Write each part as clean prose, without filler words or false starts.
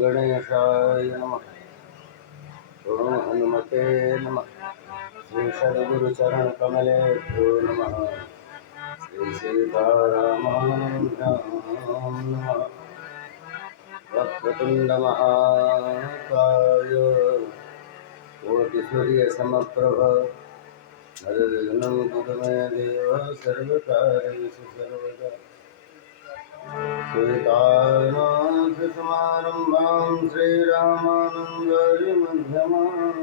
गणेशाय नमः। ओम हनुमते नमः। श्री सद्गुरुचरणकमलेभ्यो नमः। श्री सीतारामाभ्यां नमः। वक्रतुण्डमहाकाय कोटिसूर्यसमप्रभ निर्विघ्नं कुरु मे देव सर्वकार्येषु सर्वदा। सीतानाथसमारम्भां श्रीरामानन्दादिमध्यमाम्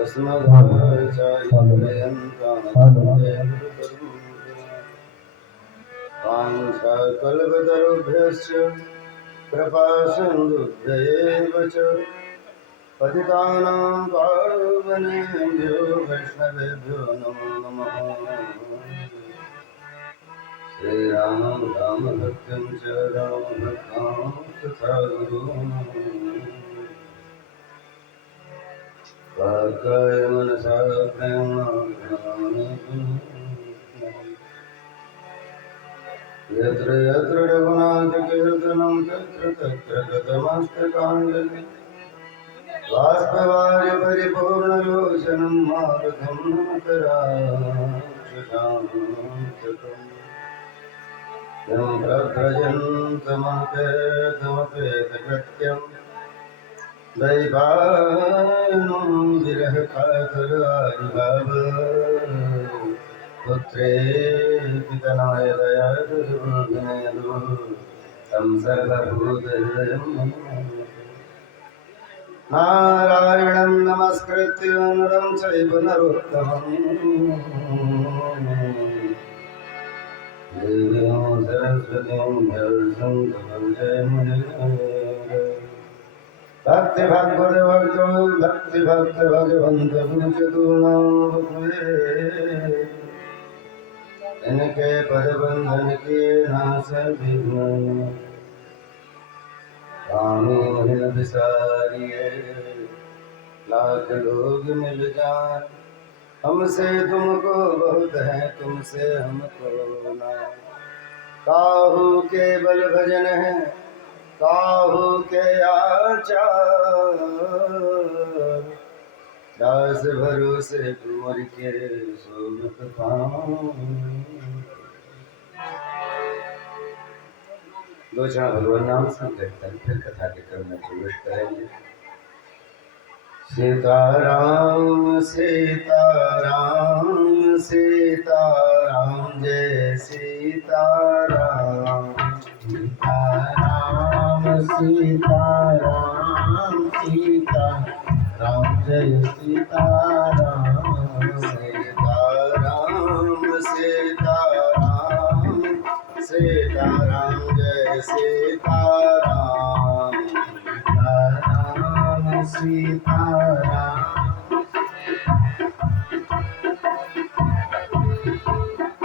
अस्मदाचार्यपर्यन्तां वन्दे वाञ्छाकल्पतरुभ्यश्च कृपासिन्धुभ्यैव च पतितानां पावनेभ्यो वैष्णवेभ्यो नमो नमः। श्रीराम राम भक्तं च रामभक्तां तथा गुरून् वाक्काय मनसा प्रेम्णा यत्र यत्र रघुनाथकीर्तनं तत्र तत्र गतमस्तकाञ्जलिः बाष्पवारि परिपूर्णलोचनं मारुतं नमतराक्षसान्तकम् यं प्रव्रजन्तमपेतमपेतकृत्यं दैवानं विरहकातरारिभाव पुत्रेति तनयतया दुर्विनेदु तं सर्वभूतहृदयं नारायणं नमस्कृत्य नरं चैव नरोत्तमं देवीं सरस्वतीं व्यासं ततो जयमुदीरये। भक्तिभक्तिभक्तो भक्तिभक्तभगवन्तपुरुषतुनामवे इनके पदबंधन के नाश विघ्न स्वामी महिल विसारिये लाख लोग मिल जाए हमसे तुमको बहुत है तुमसे हमको ना। काहू के बल भजन है काहू के आचार दास भरोसे कुंवर के सोमत पाऊं। दो चार भगवान नाम संकीर्तन फिर कथा के क्रम में प्रवेश करेंगे। सीताराम सीताराम सीताराम जय सीताराम सीताराम सीताराम सीताराम जय सीताराम सीताराम सीताराम सीताराम जय सीताराम सीताराम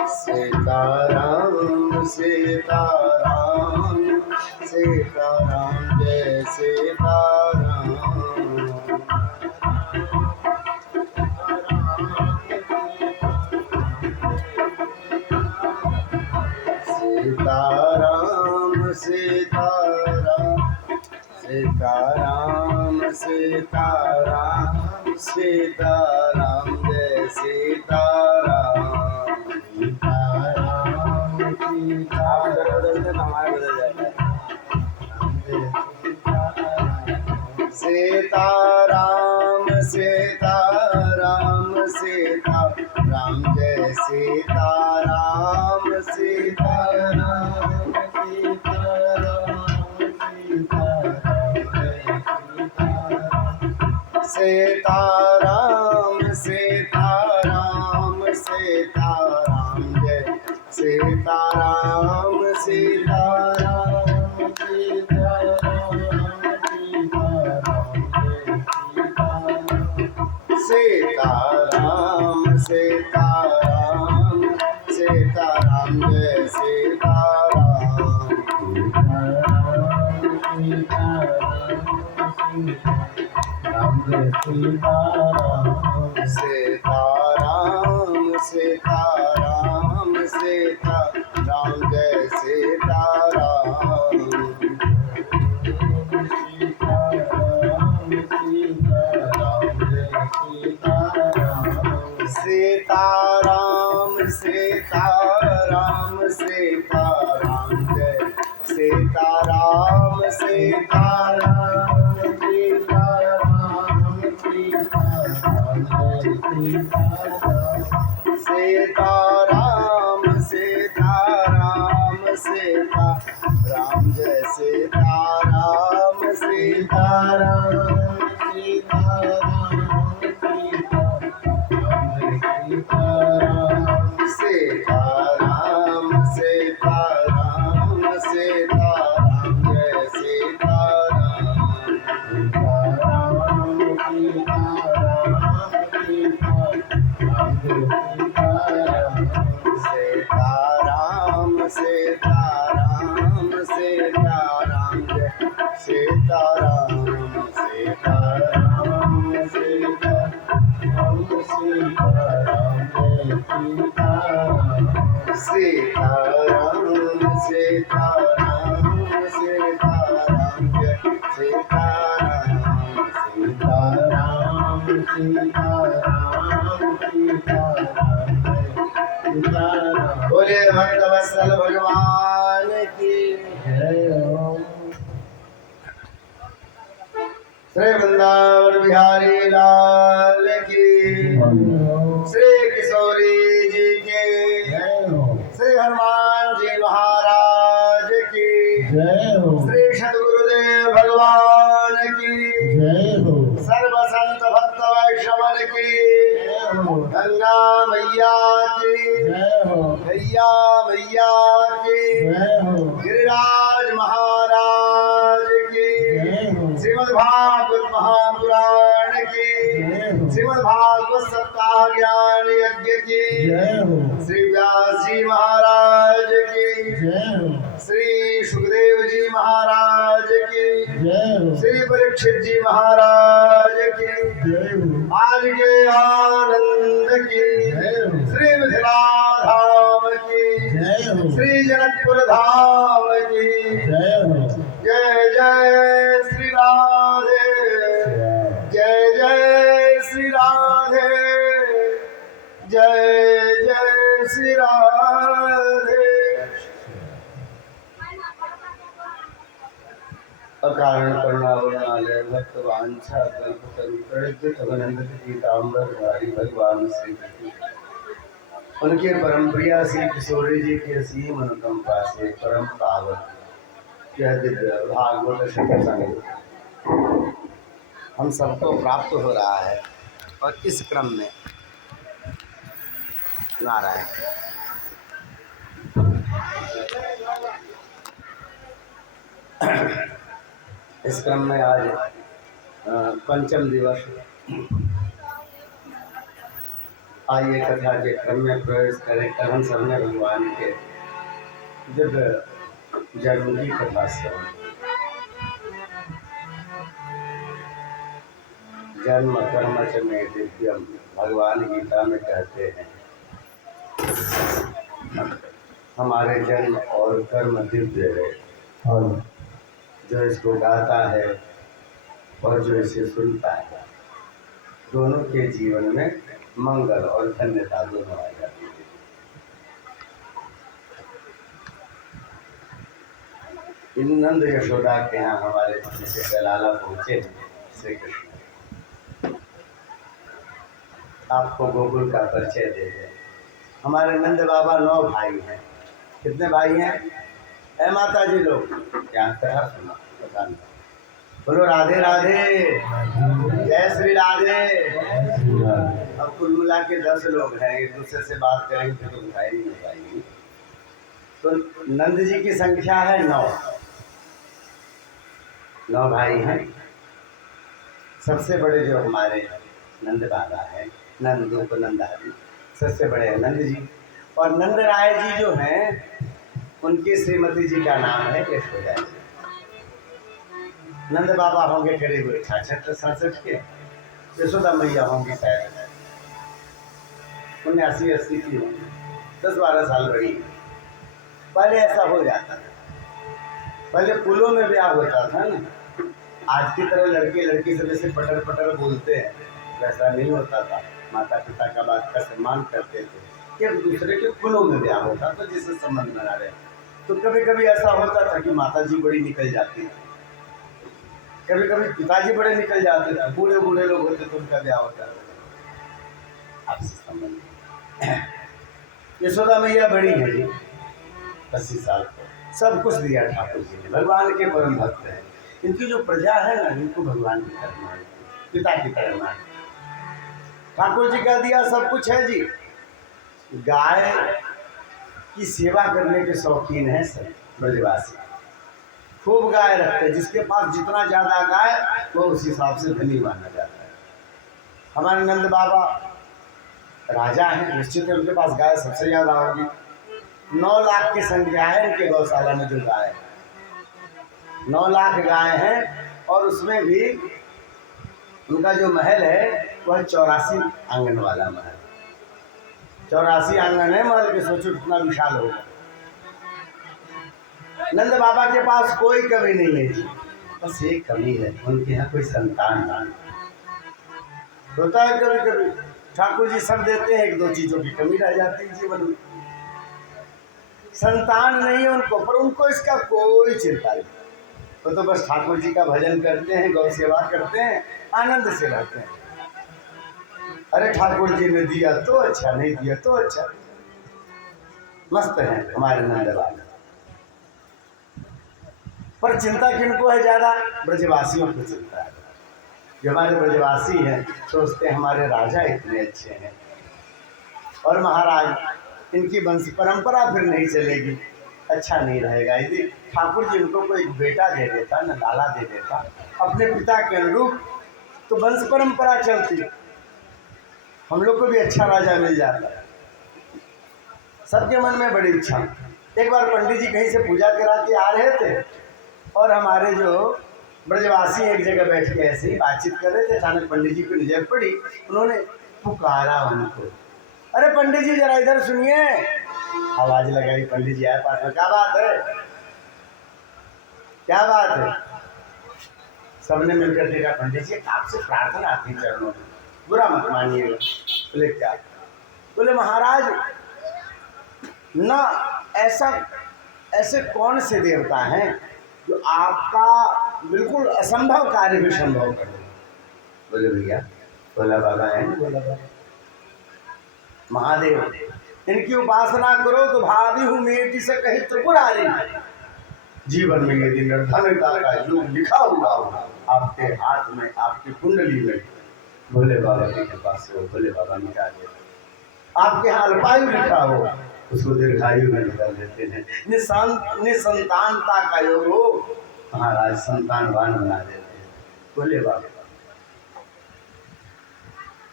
सीताराम सीताराम सीताराम जय सीताराम सीताराम सीताराम सीताराम सीताराम सीताराम जय सीताराम सीताराम सीताराम सीताराम जय सीताराम सीताराम सीताराम सीताराम सीताराम जय सीताराम सीताराम सीताराम सीताराम सीताराम जय सीताराम सीताराम सीताराम जय सीताराम सीताराम सीताराम जय सीताराम सीताराम सीताराम सीताराम सीताराम सीताराम सीताराम जय सीताराम सीताराम सीताराम सीताराम सीताराम जय सीताराम सीताराम सीताराम जय सीताराम सीताराम सीताराम सीताराम सीताराम सीताराम जय सीताराम सीताराम सीताराम बोले भक्तवत्सल भगवान की जय। श्री वृंदावन बिहारी लाल की, श्री किशोरी जी के, श्री हनुमान जी महाराज की, श्री सद्गुरुदेव भगवान की, सर्व संत भक्त वैष्णव की, गंगा मैया की, भैया मैया की, गिरिराज महाराज की, श्रीमद् भागवत महापुराण की, श्रीमद् भागवत सप्ताह ज्ञान यज्ञ की, श्री व्यास जी महाराज की, श्री सुखदेव जी महाराज की, श्री परीक्षित जी महाराज की, आज के आनंद की, श्री मिथिला धाम की, श्री जनकपुर धाम की, जय जय श्री राधे, जय जय श्री राधे, जय जय श्री राधे। अकारण करुणावरुणालय भक्त वांछा कल्पतरु तदनंद पीताम्बर हरि भगवान श्री कृष्ण उनके परम प्रिया श्री किशोरी जी के असीम अनुकंपा से परम पावन यह दिव्य भागवत सत्संग हम सबको प्राप्त हो रहा है। और इस क्रम में नारायण इस क्रम में आज पंचम दिवस, आइए कथा के क्रम में प्रवेश करें। कल हम सबने भगवान के दिव्य जन्म की कथा सुनी। जन्म कर्म च में दिव्यम, भगवान गीता में कहते हैं हमारे जन्म और कर्म दिव्य है। और जो इसको गाता है और जो इसे सुनता है, दोनों के जीवन में मंगल और धन्यता दोनों आ जाती है। इन नंद यशोदा के यहाँ हमारे से लाला पहुँचे हैं श्री कृष्ण। आपको गोकुल का परिचय दे दें। हमारे नंद बाबा 9 भाई हैं। कितने भाई हैं? ऐ माता जी लोग क्या तरह सुना पता नहीं। बोलो राधे राधे, जय श्री राधे। अब कुल मिला के 10 लोग हैं। एक दूसरे से बात करेंगे तो भाई नहीं हो पाएगी। तो नंद जी की संख्या है 9। 9 भाई हैं। सबसे बड़े जो हमारे नंद बाबा हैं, नंद उपनंदारी, सबसे बड़े हैं नंद जी। और नंद राय जी जो हैं, उनकी श्रीमती जी का नाम है यशोदा जी। नंद बाबा होंगे करीब 66-67 के, यशोदा मैया होंगी शायद 79-80 की होंगी, 10-12 साल बड़ी। पहले ऐसा हो जाता था, पहले पुलों में ब्याह होता था ना। आज की तरह लड़के लड़की से जैसे पटर पटर बोलते हैं, वैसा नहीं होता था। माता पिता का बात का सम्मान करते थे, एक दूसरे के कुलों में ब्याह होता तो जिससे संबंध बना रहे। तो कभी कभी ऐसा होता था कि माता जी बड़ी निकल जाती, कभी कभी पिताजी बड़े निकल जाते थे, बूढ़े बूढ़े लोग होते तो उनका ब्याह होता था आपसे संबंध। यशोदा मैया बड़ी है जी, 80 साल को सब कुछ दिया ठाकुर जी ने, भगवान के परम भक्त हैं। इनकी जो प्रजा है ना, इनको भगवान की तरह मानती, पिता की तरह मानती। ठाकुर जी का दिया सब कुछ है जी। गाय की सेवा करने के शौकीन है सब ब्रजवासी, खूब गाय रखते हैं। जिसके पास जितना ज्यादा गाय वो उस हिसाब से धनी माना जाता है। हमारे नंद बाबा राजा हैं, निश्चित है उनके पास गाय सबसे ज्यादा होगी। 9 लाख की संख्या है इनके गौशाला में जो गाय है, 9 लाख गाय हैं। और उसमें भी उनका जो महल है वह 84 आंगन वाला महल, 84 आंगन है महल के, सोचो कितना विशाल होगा। नंद बाबा के पास कोई कमी नहीं है जी, बस एक कमी है, उनके यहाँ कोई संतान नहीं होता है। कभी कभी ठाकुर जी सब देते हैं, 1-2 चीजों की कमी रह जाती है जीवन में। संतान नहीं है उनको, पर उनको इसका कोई चिंता नहीं। वो तो बस ठाकुर जी का भजन करते हैं, गौ सेवा करते हैं, आनंद से रहते हैं। अरे ठाकुर जी ने दिया तो अच्छा, नहीं दिया तो अच्छा, मस्त है हमारे नंद बाबा। पर चिंता किनको है ज्यादा? ब्रजवासियों को चिंता है। जो हमारे ब्रजवासी हैं सोचते हैं हमारे राजा इतने अच्छे हैं और महाराज इनकी वंश परंपरा फिर नहीं चलेगी, अच्छा नहीं रहेगा। यदि ठाकुर जी उनको कोई बेटा दे देता न लाला दे देता अपने पिता के अनुरूप, तो वंश परंपरा चलती, हम लोग को भी अच्छा राजा मिल जाता। सबके मन में बड़ी इच्छा। एक बार पंडित जी कहीं से पूजा करा के आ रहे थे और हमारे जो ब्रजवासी एक जगह बैठ के ऐसे ही बातचीत कर रहे थे। अचानक पंडित जी को नजर पड़ी, उन्होंने पुकारा उनको, अरे पंडित जी जरा इधर सुनिए। आवाज लगाई, पंडित जी आए पास में, क्या बात है, क्या बात है? सबने मिलकर देखा, पंडित जी आपसे प्रार्थना आती चरणों में, बुरा मत मानिएगा। बोले क्या? बोले महाराज ना ऐसे कौन से देवता हैं जो आपका बिल्कुल असंभव कार्य भी संभव कर दे? बोले भैया भोला बाबा है, भोला बाबा महादेव, इनकी उपासना करो तो भाभी हूँ मेटी से कहीं त्रिपुरारी। जीवन में यदि निर्धनता का योग लिखा हुआ हो आपके हाथ में, आपकी कुंडली में, भोले बाबा की कृपा से वो भोले बाबा निकाल देते। आपके यहाँ अल्पायु लिखा हो उसको दीर्घायु में निकाल देते हैं। निसंतानता का योग हो महाराज संतानवान बना देते हैं भोले बाबा।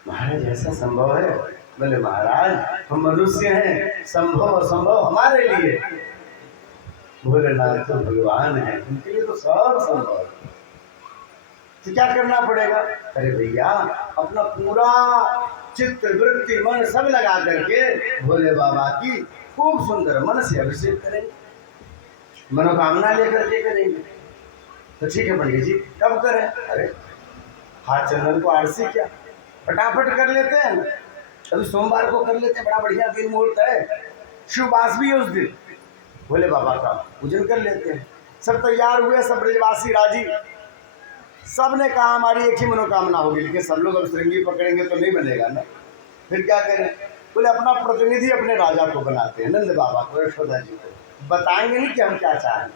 महाराज ऐसा संभव है? बोले महाराज हम मनुष्य हैं, संभव असंभव हमारे लिए, भोलेनाथ तो भगवान है, उनके लिए तो सब संभव है। तो क्या करना पड़ेगा? अरे भैया अपना पूरा चित्त वृत्ति मन सब लगा करके भोले बाबा की खूब सुंदर मन से अभिषेक करेंगे, मनोकामना लेकर के करेंगे। तो ठीक है पंडित जी कब करें? अरे हाथ चंदन को आरसी क्या फटाफट कर लेते हैं, अभी सोमवार को कर लेते हैं, बड़ा बढ़िया दिन मुहूर्त है, शिववास भी है उस दिन, भोले बाबा का पूजन कर लेते हैं। सब तैयार हुए, सब ब्रजवासी राजी, सब ने कहा हमारी एक ही मनोकामना होगी, लेकिन सब लोग अब श्रृंगी पकड़ेंगे तो नहीं बनेगा ना, फिर क्या करें? बोले अपना प्रतिनिधि अपने राजा को बनाते हैं, नंद बाबा को, यशोदा जी को, बताएंगे नहीं कि हम क्या चाहें,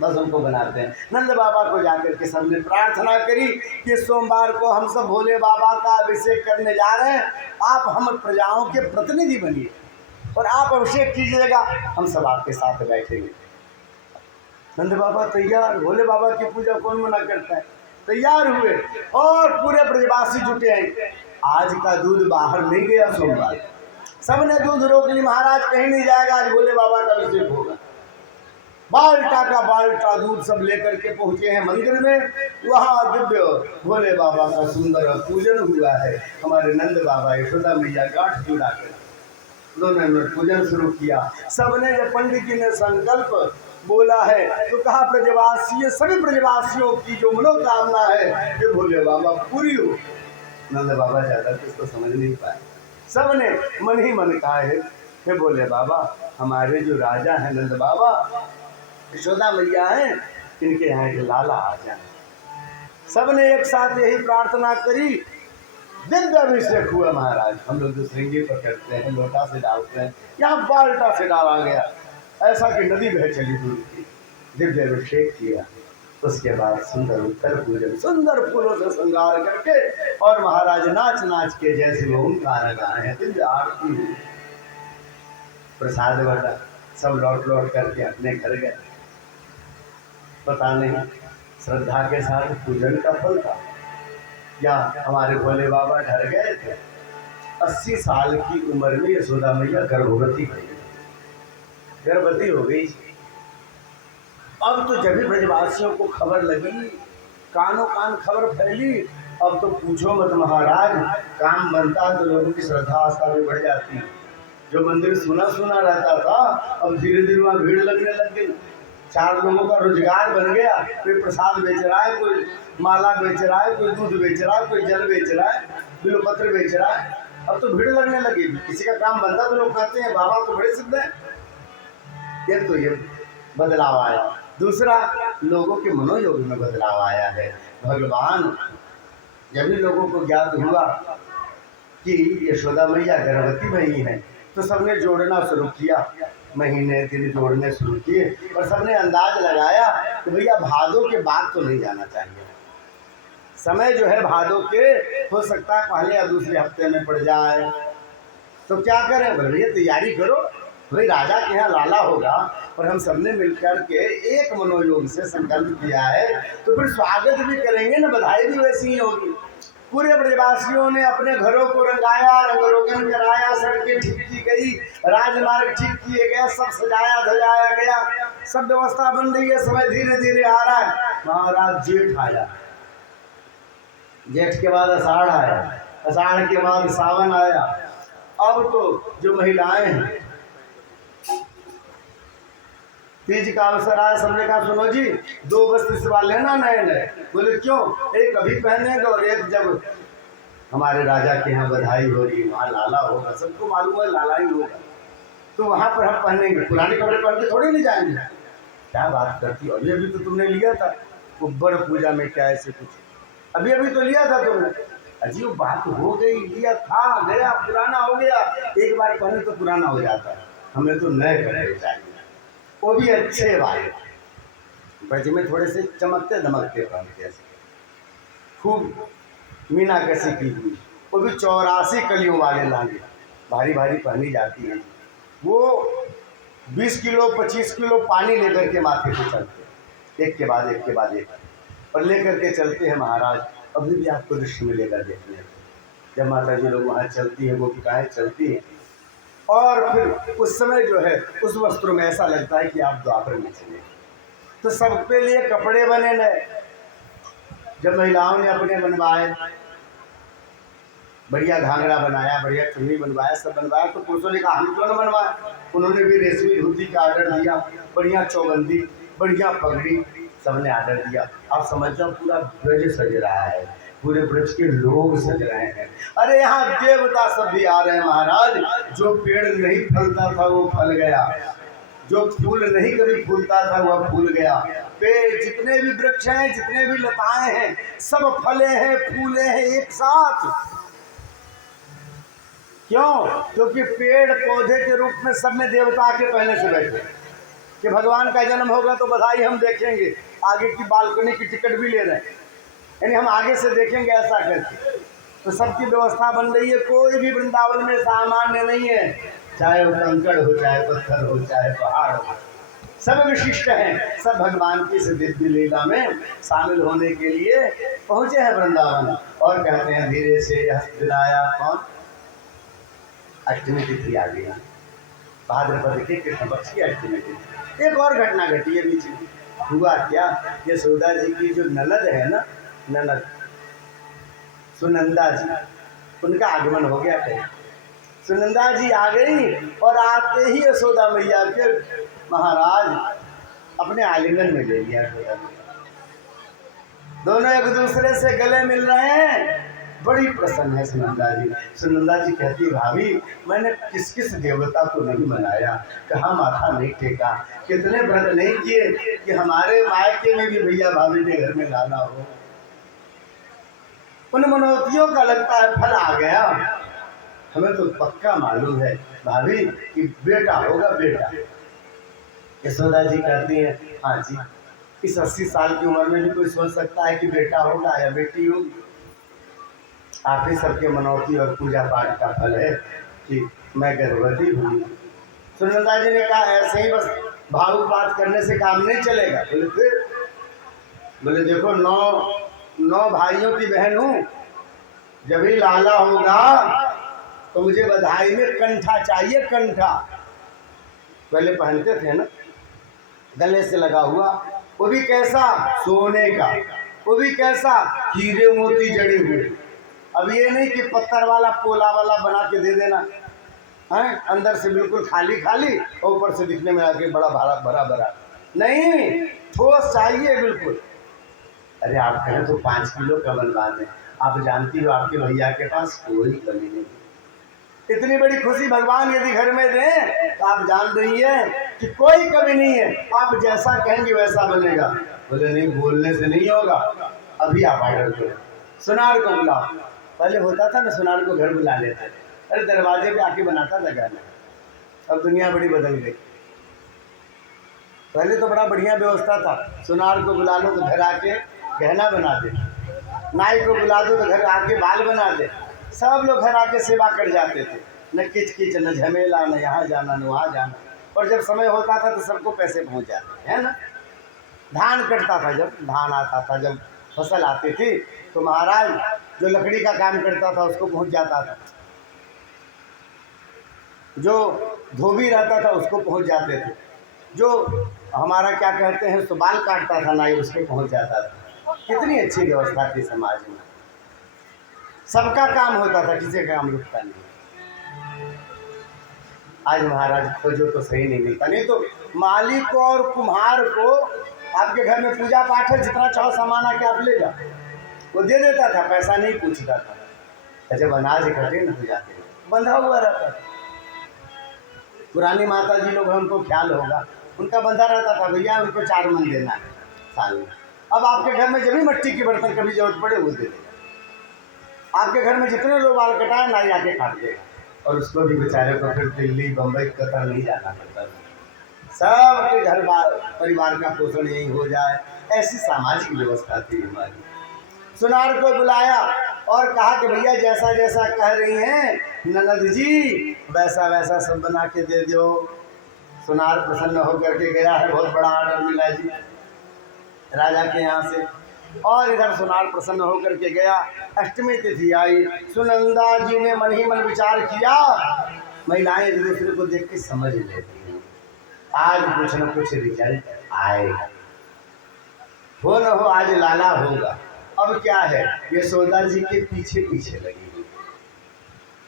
बस उनको बनाते हैं। नंद बाबा को जाकर के सबने प्रार्थना करी कि सोमवार को हम सब भोले बाबा का अभिषेक करने जा रहे हैं, आप हम प्रजाओं के प्रतिनिधि बनिए और आप अभिषेक कीजिएगा, हम सब आपके साथ बैठेंगे। नंद बाबा तैयार, भोले बाबा की पूजा कौन मना करता है, तैयार हुए और पूरे ब्रजवासी जुटे हैं। आज का दूध बाहर नहीं गया, सोमवार सबने दूध रोक ली, महाराज कहीं नहीं जाएगा, आज भोले बाबा का अभिषेक होगा। बाल्टा का बाल्टा दूध सब लेकर के पहुंचे हैं मंदिर में, वहाँ दिव्य भोले बाबा का सुंदर पूजन हुआ है। हमारे नंद बाबा यशोदा मैया गांठ जुड़ा कर दोनों ने पूजन शुरू किया। सबने जब पंडित जी ने संकल्प बोला है तो कहा ब्रजवासी, सभी ब्रजवासियों की जो मनोकामना है कि भोले बाबा पूरी हो। नंद बाबा ज्यादा कुछ तो समझ नहीं पाए, सबने मन ही मन कहा है, हे बोले बाबा हमारे जो राजा हैं नंद बाबा, यशोदा मैया हैं, इनके यहाँ के लाला आ जाए। सबने एक साथ यही प्रार्थना करी। दिव्य अभिषेक हुआ महाराज। हम लोग जो श्रृंगी पर करते हैं, लोटा से डालते हैं, यहाँ बाल्टा से डाला गया, ऐसा कि नदी बह चली दूर की। दिव्य अभिषेक किया, उसके बाद सुंदर उत्तर पूजन, सुंदर फूलों से श्रृंगार करके, और महाराज नाच नाच के जैसे वो ओंकार गाए हैं, दिव्य आरती हुई, प्रसाद बटा, सब लौट लौट करके अपने घर गए। पता नहीं श्रद्धा के साथ पूजन का फल था या हमारे भोले बाबा डर गए थे। 80 साल की उम्र में यशोदा मैया गर्भवती हो गई, गर्भवती हो गई। अब तो जब भी ब्रजवासियों को खबर लगी, कानों कान खबर फैली, अब तो पूछो मत महाराज, काम बनता तो लोगों की श्रद्धा आस्था भी बढ़ जाती। जो मंदिर सुना सुना रहता था, अब धीरे धीरे वहाँ भीड़ लगने लग गई। 4 लोगों का रोजगार बन गया। कोई प्रसाद बेच रहा है, कोई माला बेच रहा है, कोई दूध बेच रहा है, कोई जल बेच रहा है, बिल्वपत्र बेच रहा है। अब तो भीड़ लगने लगी। किसी का काम बनता तो लोग कहते हैं बाबा तो बड़े सिद्ध हैं। ये बदलाव आया। दूसरा, लोगों के मनोयोग में बदलाव आया है। भगवान जब भी लोगों को ज्ञात हुआ कि यशोदा मैया गर्भवती भई है, तो सबने जोड़ना शुरू किया, महीने दिन जोड़ने शुरू किए, और सबने अंदाज लगाया कि भैया भादों के बाद तो नहीं जाना चाहिए। समय जो है भादों के, हो सकता है पहले या दूसरे हफ्ते में पड़ जाए, तो क्या करें? भैया तैयारी करो, भाई राजा के यहाँ लाला होगा, और हम सबने मिलकर के एक मनोयोग से संकल्प किया है, तो फिर स्वागत भी करेंगे ना, बधाई भी वैसी ही होगी। पूरे ब्रजवासियों ने अपने घरों को रंगाया, रंग रोगन कराया, सड़कें ठीक की गई, राजमार्ग ठीक किए गए, सब सजाया धजाया गया, सब व्यवस्था बन रही है। समय धीरे धीरे आ रहा है। महाराज जेठ आया, जेठ के बाद आषाढ़ आया, आषाढ़ के बाद सावन आया। अब तो जो महिलाएं हैं, तीज का अवसर आया, सबने कहा सुनो जी 2 वस्त्र इस बार लेना नए नए। बोले क्यों? एक अभी पहनेगा और एक जब हमारे राजा के यहाँ बधाई हो रही, वहाँ लाला होगा, सबको मालूम है लाला ही होगा, तो वहाँ पर हम पहनेंगे, पुराने कपड़े पहन के थोड़ी नहीं जाएंगे। क्या बात करती हो? अभी तो तुमने लिया था उब्बर पूजा में, क्या ऐसे कुछ अभी तो लिया था तुमने। अजीब बात हो गई, लिया था गया, पुराना हो गया। एक बार पहले तो पुराना हो जाता है, हमें तो नए कपड़े चाहिए, वो भी अच्छे वाले, ब्रज में थोड़े से चमकते धमकते पहनते, खूब मीनाकशी की हुई, वो भी 84 कलियों वाले लांगे, भारी भारी पहनी जाती है। वो 20 किलो 25 किलो पानी लेकर के माथे पे चलते, एक के बाद एक के बाद एक, और लेकर के चलते हैं महाराज। अभी भी आपको दृश्य मिलेगा देखने को, जब माता जी लोग वहाँ चलती है, गोपिकाएँ चलती हैं, और फिर उस समय जो है उस वस्त्रों में ऐसा लगता है कि आप द्वापर में चले। तो सबके लिए कपड़े बने नए, जब महिलाओं ने अपने बनवाए, बढ़िया घाघरा बनाया, बढ़िया चुन्नी बनवाया, सब बनवाया, तो पुरुषों ने कहा हम क्यों न बनवाए। उन्होंने भी रेशमी धोती का आर्डर दिया, बढ़िया चौबंदी, बढ़िया पगड़ी, सबने आर्डर दिया। आप समझ जाओ पूरा ब्रज सज रहा है, पूरे ब्रज के लोग सज रहे हैं। अरे यहाँ देवता सब भी आ रहे हैं महाराज। जो पेड़ नहीं फलता था वो फल गया, जो फूल नहीं कभी फूलता था वह फूल गया। पेड़ जितने भी वृक्ष हैं, जितने भी लताएं हैं, सब फले हैं फूले हैं एक साथ। क्यों? क्योंकि पेड़ पौधे के रूप में सब में देवता के पहले से बैठे कि भगवान का जन्म होगा तो बधाई हम देखेंगे, आगे की बालकनी की टिकट भी ले रहे हैं, यानी हम आगे से देखेंगे ऐसा करके। तो सबकी व्यवस्था बन रही है, कोई भी वृंदावन में सामान्य नहीं है, चाहे वो कंकड़ हो, चाहे पत्थर हो, चाहे पहाड़ हो, सब विशिष्ट हैं। सब भगवान की इस दिव्य लीला में शामिल होने के लिए पहुँचे हैं वृंदावन। और कहते हैं धीरे से दिन आया, कौन? अष्टमी तिथि आ गई, भाद्रपद के कृष्ण पक्ष की अष्टमी तिथि। एक और घटना घटी है बीच में। हुआ क्या, यशोदा जी की जो ननद है ना, ननद सुनंदा जी, उनका आगमन हो गया थे। सुनंदा जी आ गई, और आते ही यशोदा मैया के महाराज अपने आलिंगन में ले लिया। दोनों एक दूसरे से गले मिल रहे हैं, बड़ी प्रसन्न है सुनंदा जी। सुनंदा जी कहती भाभी मैंने किस किस देवता को नहीं मनाया, कहाँ माथा नहीं टेका, कितने व्रत नहीं किए कि हमारे मायके में भी भैया भाभी के घर में लाना हो। उन मनोतियों का लगता है फल आ गया। हमें तो पक्का मालूम है भाभी कि बेटा होगा बेटा। यशोदा जी कहती है हाँ जी, इस 80 साल की उम्र में भी कोई सोच सकता है कि बेटा होगा या बेटी होगी। आप ही सबके मनौती और पूजा पाठ का फल है कि मैं गर्भवती हुई। सुनंदा जी ने कहा ऐसे ही बस भावुक बात करने से काम नहीं चलेगा। बोले फिर? बोले देखो 9 भाइयों की बहन हूँ, जब ही लाला होगा तो मुझे बधाई में कंठा चाहिए, कंठा। पहले पहनते थे ना, गले से लगा हुआ, वो भी कैसा? सोने का। वो भी कैसा? हीरे मोती जड़े हुए। अब ये नहीं कि पत्थर वाला पोला वाला बना के दे देना है, अंदर से बिल्कुल खाली खाली और ऊपर से दिखने में आके बड़ा भरा भरा। नहीं, ठोस चाहिए बिल्कुल। अरे आप कहें तो 5 किलो का बनवा दें। आप जानती हो आपके भैया के पास कोई कमी नहीं। इतनी बड़ी खुशी भगवान यदि घर में दें तो आप जान रही है कि कोई कमी नहीं है, आप जैसा कहेंगे वैसा बनेगा। बोले नहीं, बोलने से नहीं होगा, अभी आप ऑर्डर करें, सुनार को बुलाओ। पहले होता था ना सुनार को घर बुला लेते, अरे दरवाजे पे आके बनाता था गाना। अब दुनिया बड़ी बदल गई। पहले तो बड़ा बढ़िया व्यवस्था था, सुनार को बुला लो तो घर आके गहना बना दे, नाई को बुला दो तो घर आके बाल बना दे। सब लोग घर आके सेवा कर जाते थे, न किच किच न झमेला, न यहाँ जाना न वहाँ जाना। और जब समय होता था तो सबको पैसे पहुँच जाते है ना। धान कटता था, जब धान आता था, जब फसल आती थी तो महाराज जो लकड़ी का काम करता था उसको पहुँच जाता था, जो धोबी रहता था उसको पहुँच जाते थे, जो हमारा क्या कहते हैं तो बाल काटता था नाई उसको पहुँच जाता था। कितनी अच्छी व्यवस्था थी समाज में, सबका काम होता था, किसी का काम रुकता नहीं। आज महाराज खोजो तो सही नहीं मिलता। नहीं तो मालिक को और कुम्हार को आपके घर में पूजा पाठ है, जितना चाहो सामान आके आप ले जाओ, वो दे देता था, पैसा नहीं पूछता था। जब अनाज इकट्ठे न हो जाते बंधा हुआ रहता था। पुरानी माता जी लोग हैं, उनको ख्याल होगा, उनका बंधा रहता था भैया उनको 4 मन देना है साल में। अब आपके घर में जब भी मिट्टी के बर्तन कभी जरूरत पड़े वो दे देगा। आपके घर में जितने लोग बाल कटाए नाई आके काट देगा, और उसको भी बेचारे को फिर दिल्ली बम्बई कतर नहीं जाना पड़ता। सबके घर परिवार का पोषण यही हो जाए, ऐसी सामाजिक व्यवस्था थी हमारी। सुनार को बुलाया और कहा कि भैया जैसा जैसा कह रही हैं ननद जी वैसा वैसा सब बना के दे दो। सुनार प्रसन्न होकर के गया है, बहुत बड़ा ऑर्डर मिला जी राजा के यहाँ से। और इधर सुनार प्रसन्न होकर के गया। अष्टमी तिथि आई, सुनंदा जी ने मन ही मन विचार किया, महिलाएं एक दूसरे को देख के समझ लेती हैं, आज कुछ न कुछ रिजल्ट आएगा, हो न हो आज लाला होगा। अब क्या है, यशोदा जी के पीछे पीछे लगी हुई।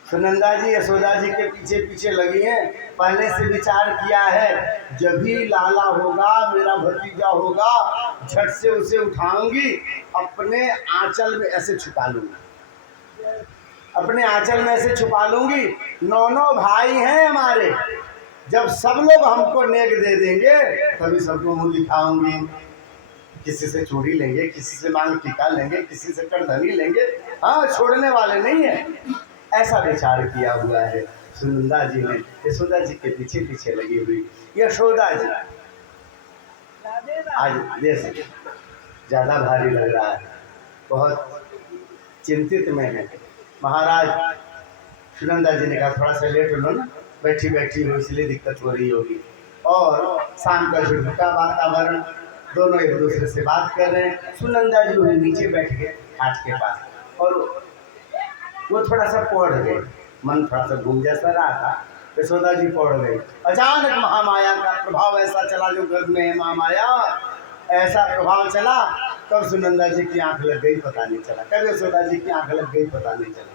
सुनंदा जी यशोदा जी के पीछे पीछे लगी हैं। पहले से विचार किया है जब भी लाला होगा मेरा भतीजा होगा, झट से उसे उठाऊंगी, अपने आंचल में ऐसे छुपा लूंगी, अपने आंचल में ऐसे छुपा लूंगी। 9 भाई हैं हमारे, जब सब लोग हमको नेक दे देंगे तभी सबको मुंह दिखाऊंगी। किसी से चोरी लेंगे, किसी से मांग टीका लेंगे, किसी से करधनी लेंगे, हाँ छोड़ने वाले नहीं है। ऐसा विचार किया हुआ है सुनंदा जी ने। यशोदा जी के पीछे पीछे लगी हुई यशोदा जी आज देश ज़्यादा भारी लग रहा है, बहुत चिंतित में है। महाराज सुनंदा जी ने कहा थोड़ा सा लेट लो ना, बैठी बैठी हो इसलिए दिक्कत हो रही होगी। और शाम का झुकता वातावरण, दोनों एक दूसरे से बात कर रहे हैं। सुनंदा जी हुई नीचे बैठ गए खाट के पास, और वो थोड़ा सा पौड़ गए, मन थोड़ा सा घूम जैसा रहा था। यशोदा जी पौड़ गई। अचानक महामाया का प्रभाव ऐसा चला, जो गर्भ में है महामाया, ऐसा प्रभाव चला। कब सुनंदा जी की आंख लग गई पता नहीं चला, कब यशोदा जी की आंख लग गई पता नहीं चला।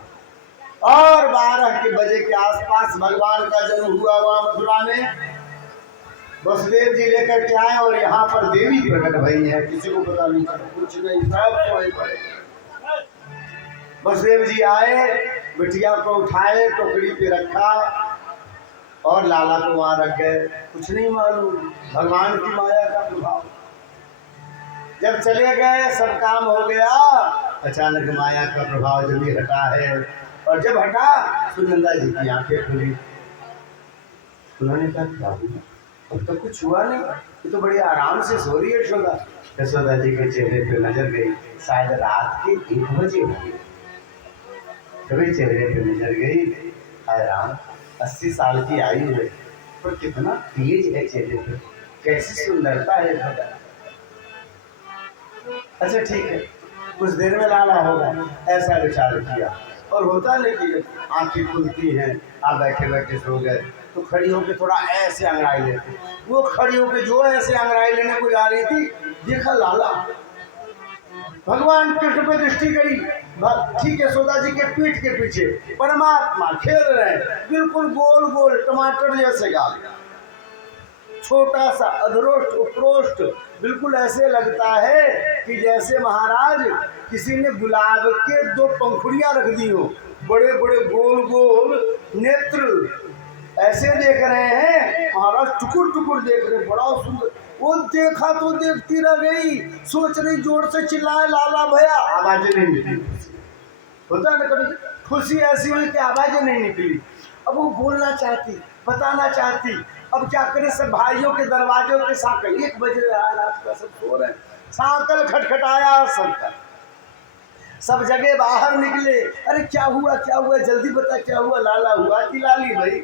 और 12 के बजे के आसपास भगवान का जन्म हुआ वहाँ मथुरा में। वसुदेव जी लेकर के आए और यहाँ पर देवी प्रकट भई है, किसी को पता नहीं चला, कुछ नहीं, सब सोए पड़े। वसुदेव जी आए, बिटिया को उठाए, टोकरी पे रखा और लाला को वहां रख गए। कुछ नहीं मालूम, भगवान की माया का प्रभाव। जब चले गए, सब काम हो गया, अचानक माया का प्रभाव जब ये हटा है, और जब हटा सुनंदा जी की आंखें खुली। उन्होंने कहा क्या हुआ? अब तो कुछ हुआ नहीं, ये तो बड़ी आराम से सो रही है यशोदा। यशोदा जी के चेहरे पे नजर गई, शायद रात के 1 बजे हुए। कभी चेहरे पे नजर गई, हाय राम, 80 साल की आयु है पर कितना तेज है चेहरे पे, कैसी सुंदरता है यशोदा। अच्छा ठीक है, कुछ देर में लाला होगा, ऐसा विचार किया। और होता नहीं कि आंखें खुलती हैं, आप बैठे बैठे सो गए तो खड़ी होकर थोड़ा ऐसे अंगड़ाई लेते। वो खड़ी होकर जो ऐसे अंगड़ाई लेने को जा रही थी, देखा लाला। भगवान कृष्ण पे दृष्टि करी, ठीक है, यशोदा जी के पीठ के पीछे परमात्मा खेल रहे हैं, बिल्कुल गोल गोल टमाटर जैसे गाल, छोटा सा अधरोष्ट उपरोष्ट, बिल्कुल ऐसे लगता है कि जैसे महाराज किसी ने गुलाब के 2 पंखुड़ियां रख दी हो, बड़े बड़े गोल गोल नेत्र ऐसे देख रहे हैं महाराज, टुकुर टुकुर देख रहे, बड़ा सुंदर। वो देखा तो देखती रह गई, सोच रही जोर से चिल्लाए लाला भैया, आवाजें नहीं निकली। होता ना कभी खुशी ऐसी हुई कि आवाजें नहीं निकली। अब वो बोलना चाहती, बताना चाहती, अब क्या करे, सब भाइयों के दरवाजों के सांकल, 1 बजे रात का, सब सो रहे, सांकल खटखटाया सबका, सब जगह बाहर निकले। अरे क्या हुआ क्या हुआ, जल्दी बता क्या हुआ, लाला हुआ कि लाली भाई?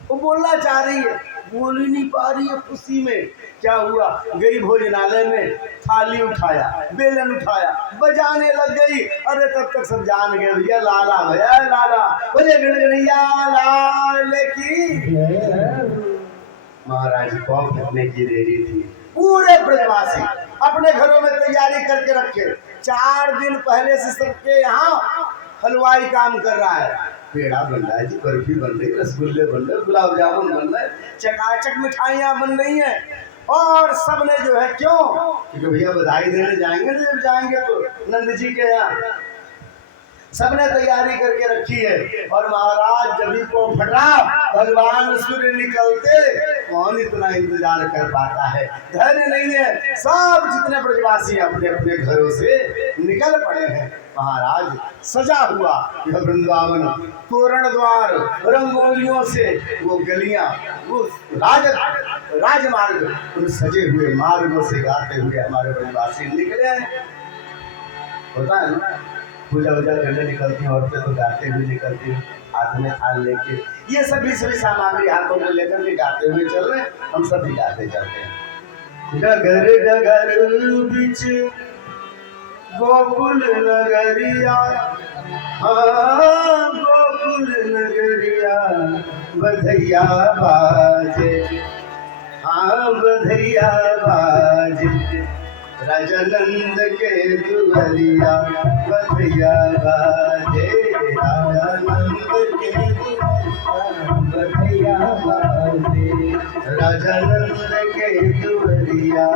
वो बोलना चाह रही है, बोल ही नहीं पा रही है खुशी में। क्या हुआ? गई भोजनालय में, थाली उठाया, बेलन उठाया, बजाने लग गई। अरे तब तक सब जान गए भैया लाला भैया लाला, बोले गणगणैया लाल की। महाराज को फटने की देरी थी। पूरे ब्रजवासी अपने घरों में तैयारी करके रखे, 4 दिन पहले से सबके यहाँ हलवाई काम कर रहा है। पेड़ा बन रहा है जी, बर्फी बन रही, रसगुल्ले बन रहे, गुलाब जामुन बन रहे, चकाचक मिठाइयाँ बन रही हैं। और सबने जो है, क्यों? क्योंकि भैया बधाई देने जाएंगे, जब जाएंगे तो नंद जी के यहाँ, सबने तैयारी करके रखी है। और महाराज जब को फटा, भगवान सूर्य निकलते, कौन इतना इंतजार कर पाता है, धैर्य नहीं है। सब जितने ब्रजवासी अपने अपने घरों से निकल पड़े हैं। महाराज सजा हुआ यह वृंदावन, तोरण द्वार, रंगोलियों से वो गलियां, वो राजमार्ग, उन सजे हुए मार्गों से गाते हुए हमारे ब्रजवासी निकले हैं। होता है ना, पूजा वूजा करने निकलती हैं औरतें तो गाते हुए निकलती हैं, हाथ में थाल लेके, ये सभी सामग्री हाथों में लेकर के गाते हुए चल रहे हैं। हम सब भी गाते चलते हैं। डगर डगर बीच गोकुल नगरिया, हाँ गोकुल नगरिया, बधैया बाजे, हाँ बधैया बाजे, राजा नंद के दुआरिया, बधैया बाजे, राजा नंद के दुआरिया, बधैया बाजे, राजा नंद के दुआरिया,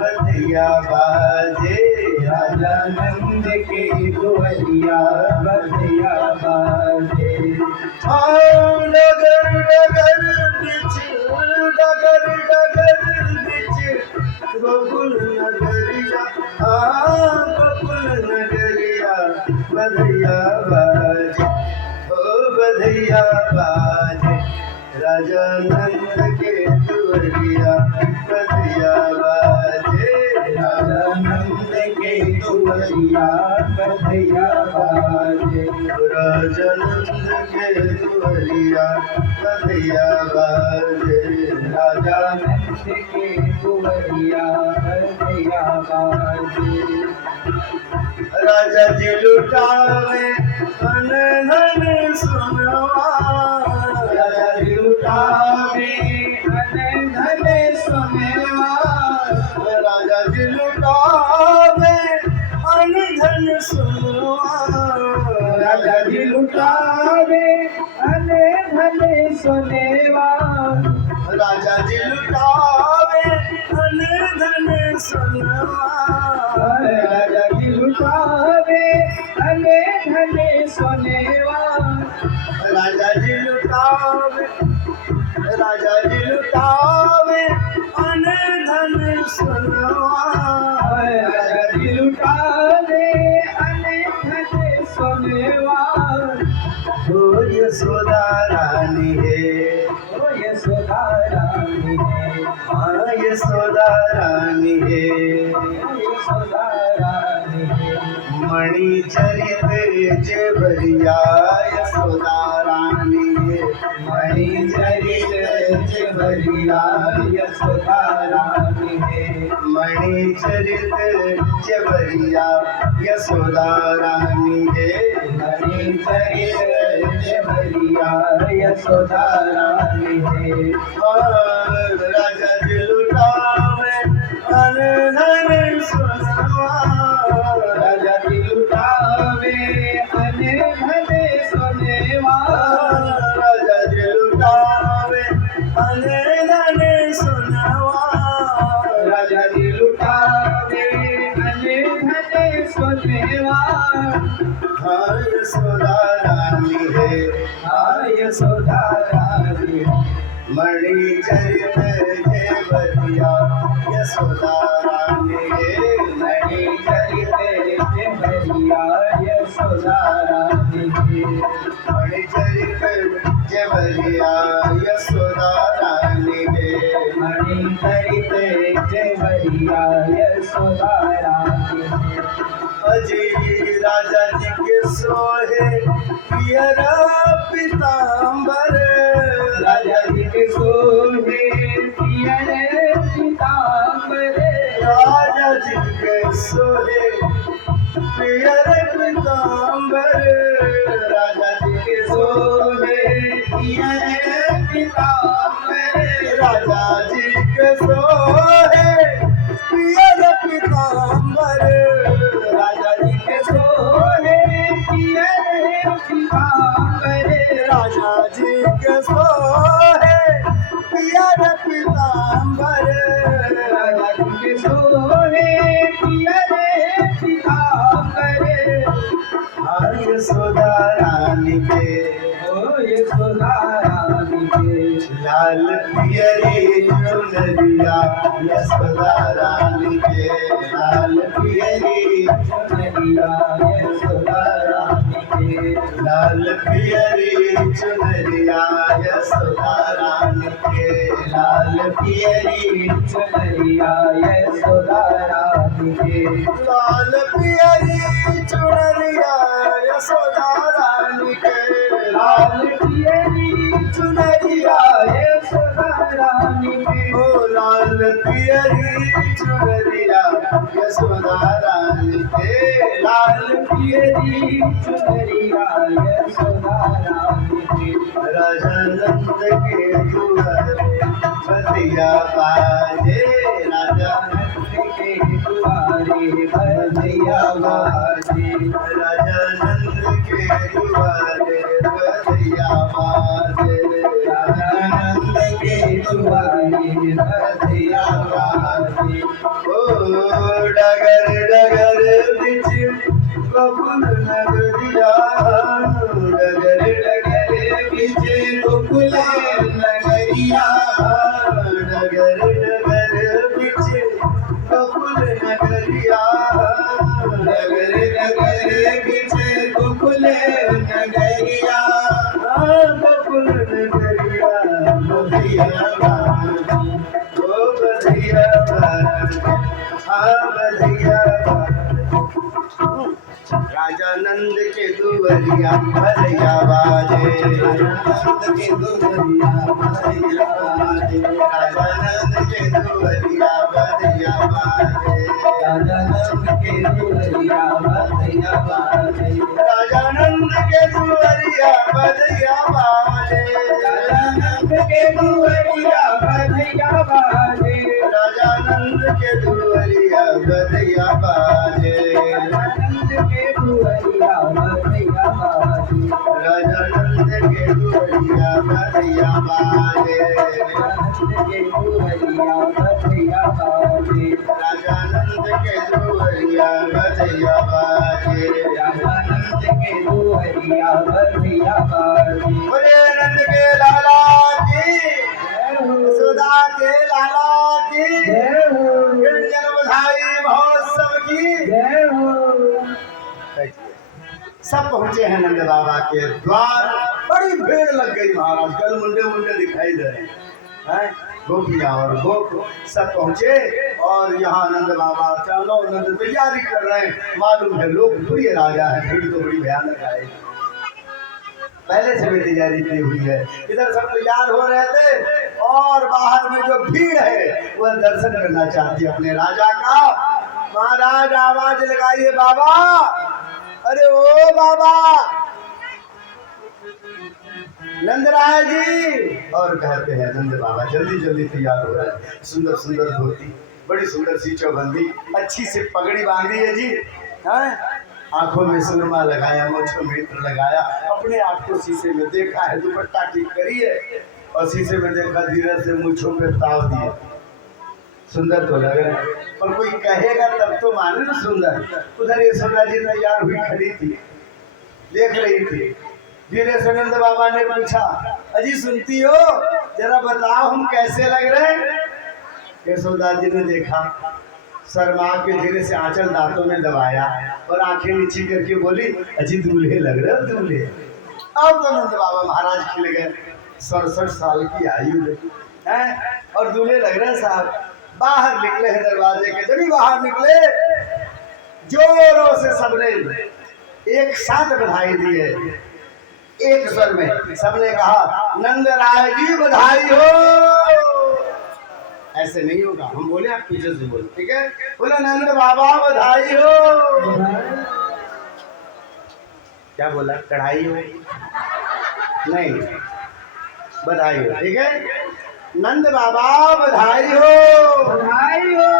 बधैया बाजे, राजा नंद के दुआरिया, बधैया बाजे। हाँ डगर डगर बिच, डगर डगर बिच गोकुल नगरिया, हाँ गोकुल नगरिया, बधैया बाजे, ओ बधैया बाजे, राजा नंद के दुआरिया, बधैया बाजे, राजा नंद के दुआरिया, बधैया बाजे, राजा नंद के दुआरिया, बधैया बाजे, राजा नंद के दुआरिया, बधैया बाजे। राजा जी लुटावे धन धन सुनवा, राजा जी लुटावे धन धन सुनवा, राजा जी लुटावे धन धन सुनवा, राजा जी लुटावे धन धन सुनवा, राजा जी लुटावे धन धन सुनवा, राजा जी लुटावे धन धन सोनेवा राजा जी लुटावे अन धन सोनवा राजा जी लुटावे अनेक धन सोनेवा हो यशोदा रानी है ओ यशोदा रानी है हाँ यशोदा रानी है यशोदा रानी है मणि चरित जेवरिया यशोदा रानी है मणि चरित जेवरिया यशोदा रानी है मणि चरित जेवरिया यशोदा रानी है मणि चरित जेवरिया यशोदा रानी है राजा जी लुटावे अन धन सोनवा राजा जी लुटावे अनेक धन सोनेवा राजा जी लुटावे अन धन सोनवा राजा जी लुटावे अनेक धन सोनेवा हाँ यशोदा रानी है हाँ यशोदा रानी है मणि चरित जेवरिया यशोदा रानी है मणि चरित जेवरिया यशोदा रानी है मणि चरित जेवरिया यशोदा रानी है मणि चरित जेवरिया यशोदा रानी है अजी राजा जी के सोहे पियरा पीताम्बर राजा जी के सोहे पियर पीताम्बर राजा जी के सोहे पियर पीताम्बर राजा जी के सोहे पियर पीताम्बर राजा जी के सोहे पियर पीताम्बर राजा जी के सोहे पियर पीताम्बर राजा जी के सोहे पियर पीताम्बर राजा जी के सोहे पियर पीताम्बर हाँ यशोदा रानी के ओ यशोदा रानी के लाल पियरी चुनरिया यशोदा रानी के लाल पियरी चुनरिया यशोदा रानी के लाल पियरी चुनरिया यशोदा रानी के लाल पियरी चुनरिया यशोदा रानी के लाल पियरी चुनरिया यशोदा रानी के लाल पियरी चुनरिया यशोदा रानी के ओ लाल पियरी चुनरिया यशोदा रानी के लाल पियरी चुनरिया यशोदा रानी के राजा नंद के दुआरे बतिया बाजे राजा के दुआरे बधिया बाजे राजा नंद के दुआरे बतिया बाजे आनंद के दुआरे बधिया बाजे ओ डगर डगर बिच बबुल नगरिया डगर डगर बिच गोकुल नगरिया डगर डगर बिच बबुल नगरिया डगर डगर बिच गोकुल नगरिया बबुल नगरिया बधिया बाजी ओ बधिया बाजी हाँ बधिया राजा नंद के दुवरिया बधिया बाजे नंद के दुवरिया बधिया बाजे राजा नंद के दुवरिया बधिया बाजे राजा नंद के दुआरिया बधिया बाजे राजा नंद के दुवरिया बधिया बाजे राजा नंद के दुआरिया बधिया बाजे राजा नंद के दुवरिया बधिया बाजे आनंद के दुआरिया बधिया बाजे राजा नंद के दुवरिया बधिया बाजे आनंद के दुआरिया बधिया बाजे राजा नंद के दुवरिया बधिया बाजे राजा नंद के दुआरिया दुआरिया भैया बाजी। बोले नंद के लाला की, यशोदा के लाला की, जय हो जन्म बधाई महोत्सव की जय हो। सब पहुंचे हैं नंद बाबा के द्वार। बड़ी भीड़ लग गई महाराज, कल मुंडे मुंडे दिखाई दे रहे हैं, गोपियां और गोप सब पहुंचे। और यहाँ नंद बाबा चलो नंद तैयारी कर रहे हैं। मालूम है लोग प्रिय राजा है, भीड़ तो बड़ी भयानक आए, पहले से भी तैयारी की हुई है। इधर सब तैयार हो रहे थे और बाहर में जो भीड़ है वह दर्शन करना चाहती है अपने राजा का। महाराज आवाज लगाइए बाबा, अरे ओ बाबा नंदराय जी। और कहते हैं नंद बाबा जल्दी जल्दी तैयार हो रहे हैं। सुंदर सुंदर धोती, बड़ी सुंदर सी चौबंदी, अच्छी सी पगड़ी बांधी है जी, हैं? आंखों में सुरमा लगाया, मोछों में इत्र लगाया, अपने आप को शीशे में देखा है, दुपट्टा ठीक करी है और शीशे में देखा, धीरे से मूंछों पे ताव दिया। सुंदर तो लग रहा है, पर कोई कहेगा तब तो माने ना सुंदर। उधर यशोदा जी तैयार हुई खड़ी थी, देख रही थी। धीरे से नंद बाबा ने पूछा, अजी सुनती हो, जरा बताओ हम कैसे लग रहे हैं? यशोदा जी ने देखा, शर्मा के धीरे से आंचल दांतों में दबाया और आंखें नीची करके बोली, अजी दूल्हे लग रहे हो दूल्हे। अब तो नंद बाबा महाराज खिल गए, 67 साल की आयु है और दूल्हे लग रहे हैं साहब। बाहर निकले हैं दरवाजे के, जब भी बाहर निकले जोरों से सबने एक साथ बधाई दी है, एक स्वर में सबने कहा, नंदराय जी बधाई हो। ऐसे नहीं होगा, हम बोले आप पीछे से बोलो, ठीक है? बोले नंद बाबा बधाई हो। क्या बोला? कढ़ाई हो? नहीं, बधाई हो, ठीक है? नंद बाबा बधाई हो, बधाई हो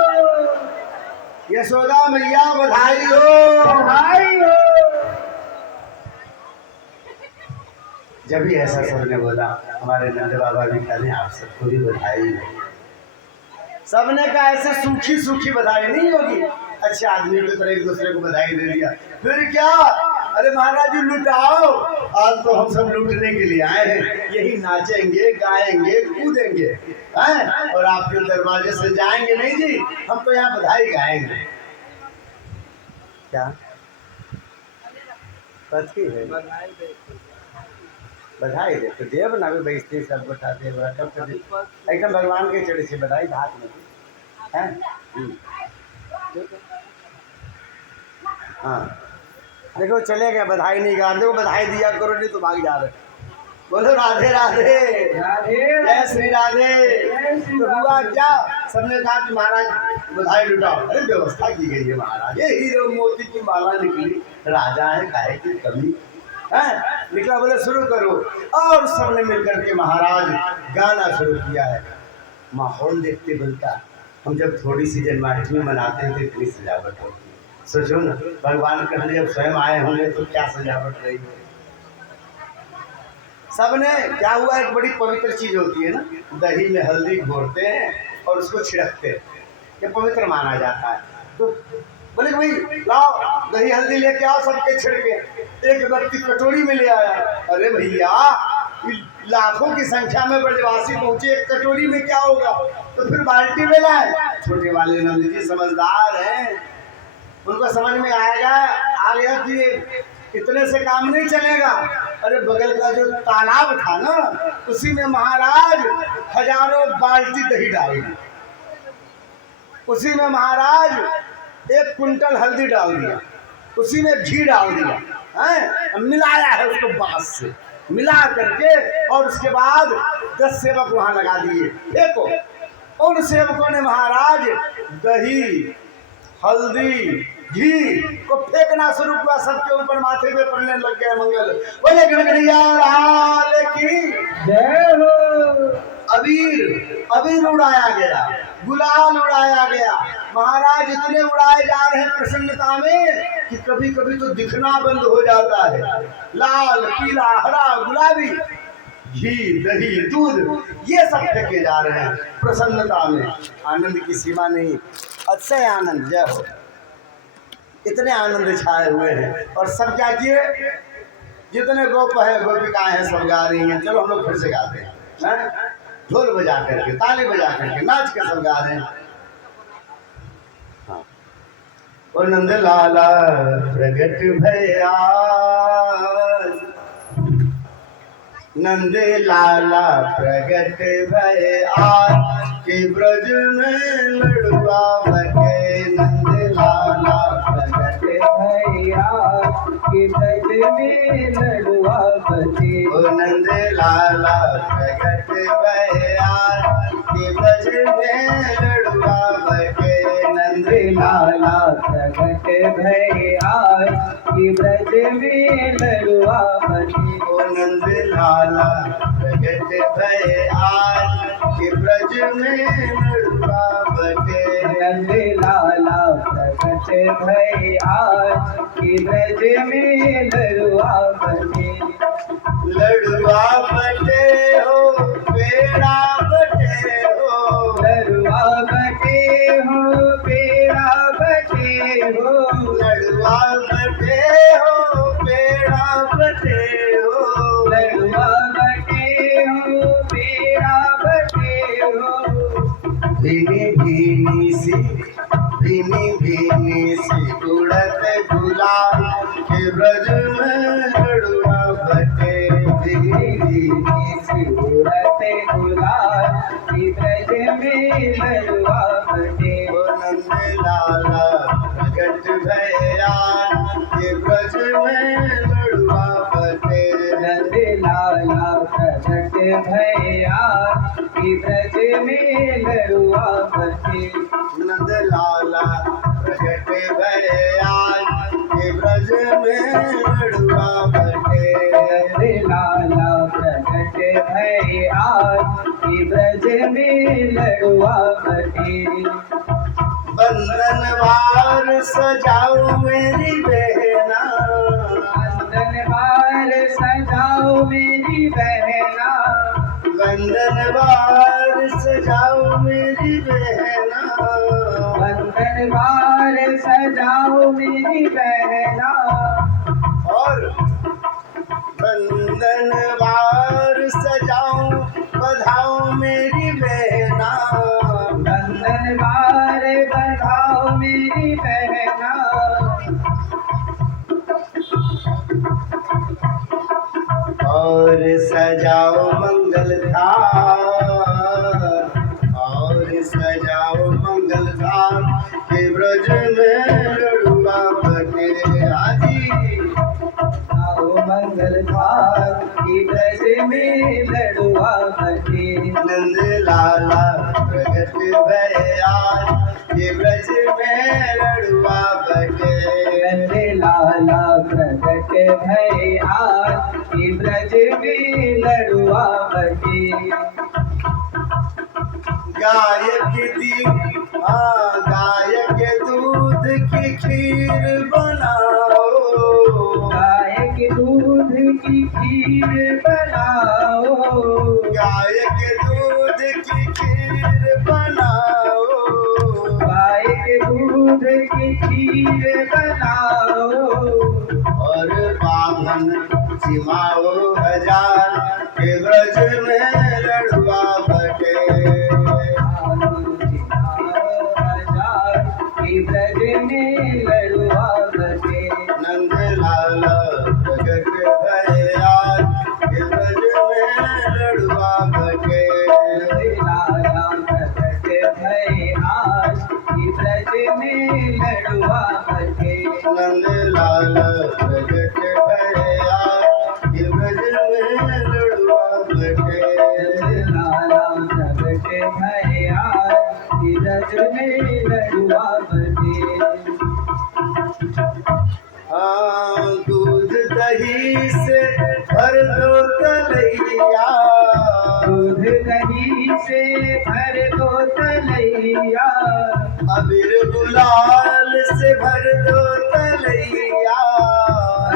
यशोदा मैया बधाई हो, बधाई हो। जब भी ऐसा सबने बोला, हमारे नंद बाबा भी कहने आप सबको भी बधाई हो। सबने कहा ऐसे सूखी सूखी बधाई नहीं होगी, अच्छे आदमी की तरह एक दूसरे को बधाई दे दिया। फिर क्या, अरे महाराज जी लुटाओ, आज तो हम सब लूटने के लिए आए हैं, यही नाचेंगे गाएंगे कूदेंगे, हैं? और आपके दरवाजे से जाएंगे नहीं जी, हम तो यहाँ बधाई गाएंगे। क्या कथी है? बधाई दे तो देव ना भी बेइज्जती सब बता दे, एकदम भगवान के चढ़े से बधाई हाथ में है। हाँ देखो चले गए, बधाई नहीं गा, देखो बधाई दिया करो नहीं तो भाग जा रहे। बोलो राधे राधे, राधे जय श्री राधे। तो हुआ क्या, सबने कहा कि महाराज बधाई लुटाओ। अरे व्यवस्था की गई है महाराज, ये हीरो मोती की माला निकली, राजा है काहे की कमी है, निकला। बोले शुरू करो, और सबने मिलकर के महाराज गाना शुरू किया है। माहौल देखते बनता, हम जब थोड़ी सी जन्माष्टमी मनाते हैं तो इतनी सजावट होती है। सोचो ना, भगवान कहने जब स्वयं आए होंगे तो क्या सजावट रही है। सबने क्या हुआ, एक बड़ी पवित्र चीज होती है ना, दही में हल्दी घोरते हैं और उसको छिड़कते हैं, ये पवित्र माना जाता है। तो बोले भाई लाओ दही हल्दी लेके आओ, सबके छिड़के। एक व्यक्ति कटोरी में ले आया, अरे भैया लाखों की संख्या में ब्रजवासी पहुंचे, एक कटोरी में क्या होगा, तो फिर बाल्टी में लाए। छोटे वाले नंद जी समझदार हैं, उनको समझ में आ गया कि इतने से काम नहीं चलेगा। अरे बगल का जो तालाब था ना, उसी में महाराज हजारों बाल्टी दही डाल दी, उसी में महाराज 1 कुंटल हल्दी डाल दिया, उसी में घी डाल दिया, हैं? मिलाया है उसको बांस से मिला करके, और उसके बाद 10 सेवक वहां लगा दिए। देखो उन सेवकों ने महाराज दही हल्दी घी को फेंकना शुरू किया, सबके ऊपर माथे पे पड़ने लग गया। मंगल बोले गणगणिया लाल की जय हो। अबीर उड़ाया गया, गुलाल उड़ाया गया। महाराज इतने उड़ाए जा रहे हैं प्रसन्नता में कि कभी कभी तो दिखना बंद हो जाता है। लाल पीला हरा गुलाबी घी दही दूध ये सब फेंके जा रहे हैं प्रसन्नता में। आनंद की सीमा नहीं, अतिशय आनंद, जय हो। इतने आनंद छाए हुए हैं और सब क्या किए, जितने गोप है गोपिकाएं हैं सब गा रही हैं। चलो हम लोग फिर से गाते हैं, ढोल बजा करके, ताली बजा करके, नाच के सब गा रहे हैं। हाँ। ओ नंद लाला प्रगट भया, नंद लाला प्रगट भया के ब्रज में लड़ुआ बटे। नंद लाला प्रगट भैया के ब्रज में लड़ुआ बजे। ओ नंद लाला प्रगट भया के ब्रज में लड़ुआ बटे। नंद लाला प्रगट भैया के ब्रज में लड़ुआ बजे। ओ नंद लाला प्रगट भया के ब्रज में लड़ुआ बटे। नंद लाला प्रगट भैया के ब्रज में लड़ुआ बजे। लड़ुआ बटे हो बेड़ा बटे हो, लड़ुआ बटे हो बेड़ा बटे हो। लड़ुआ बटे हो बेड़ा बटे हो, लड़ुआ बटे हो बेड़ा बटे हो। भीनी भीनी सी उड़त गुलाल के ब्रज में लड़ुआ बटे। भीनी भीनी सी उड़त गुलाल के ब्रज में लड़ुआ बटे। ओ नंद लाला प्रगट भया के ब्रज में लड़ुआ बटे। नंद लाला प्रगट भैया के ब्रज में लड़ुआ बटे। नंद लाला प्रगट भया के ब्रज में लड़ुआ बटे। नंद लाला प्रगट भैया के ब्रज में लड़ुआ बटे। बंधन वार सजाओ मेरी बहना, बंधन वार सजाओ मेरी बहना। बंधन वार सजाओ मेरी बहना। बंधन वार सजाओ मेरी बहना। और बंधन वार सजाओ बधाओ मेरी बहना। बंधन वार बधाओ मेरी बहना। और सजाओ मंगल धाम, और सजाओ मंगल धाम के ब्रज में लड़ुआ बटे। आदि आओ मंगल धाम के ब्रज में लड़ुआ बटे। नंद लाला प्रगट भया के ब्रज में लड़ुआ बटे। नंद लाला प्रगट भैया के ब्रज में लड़ुआ बटे। गायक दी गायक दूध की खीर बनाओ, गाय के दूध की खीर बनाओ। गायक दूध की खीर बनाओ। गाय के दूध की खीर बनाओ। और बाभन जिमाओ हजार के ब्रज में लड़ुआ बटे। के ब्रज में लड़ुआ बटे। नंद लाला प्रगट भया के ब्रज में लड़ुआ बटे। लाला प्रगट भैया के ब्रज में लड़ुआ बटे। नंद लाला प्रगट भया के ब्रज में लड़ुआ बटे। लाला प्रगट भैया के ब्रज में लड़ुआ बटे। हाँ दूध दही से भर दो तलैया, दूध दही से भर दो तलैया। अबीर गुलाल से भर दो तलैया।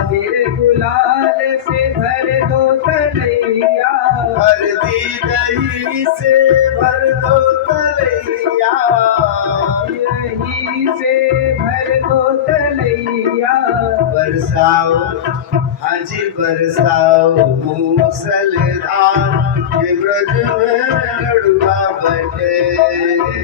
अबीर गुलाल से भर दो तलैया। हल्दी दही से भर दो तलैया। दही से भर दो तलैया। बरसाओ हाँ जी बरसाओ मूसलधार, ये ब्रज में लड़ुआ बटे।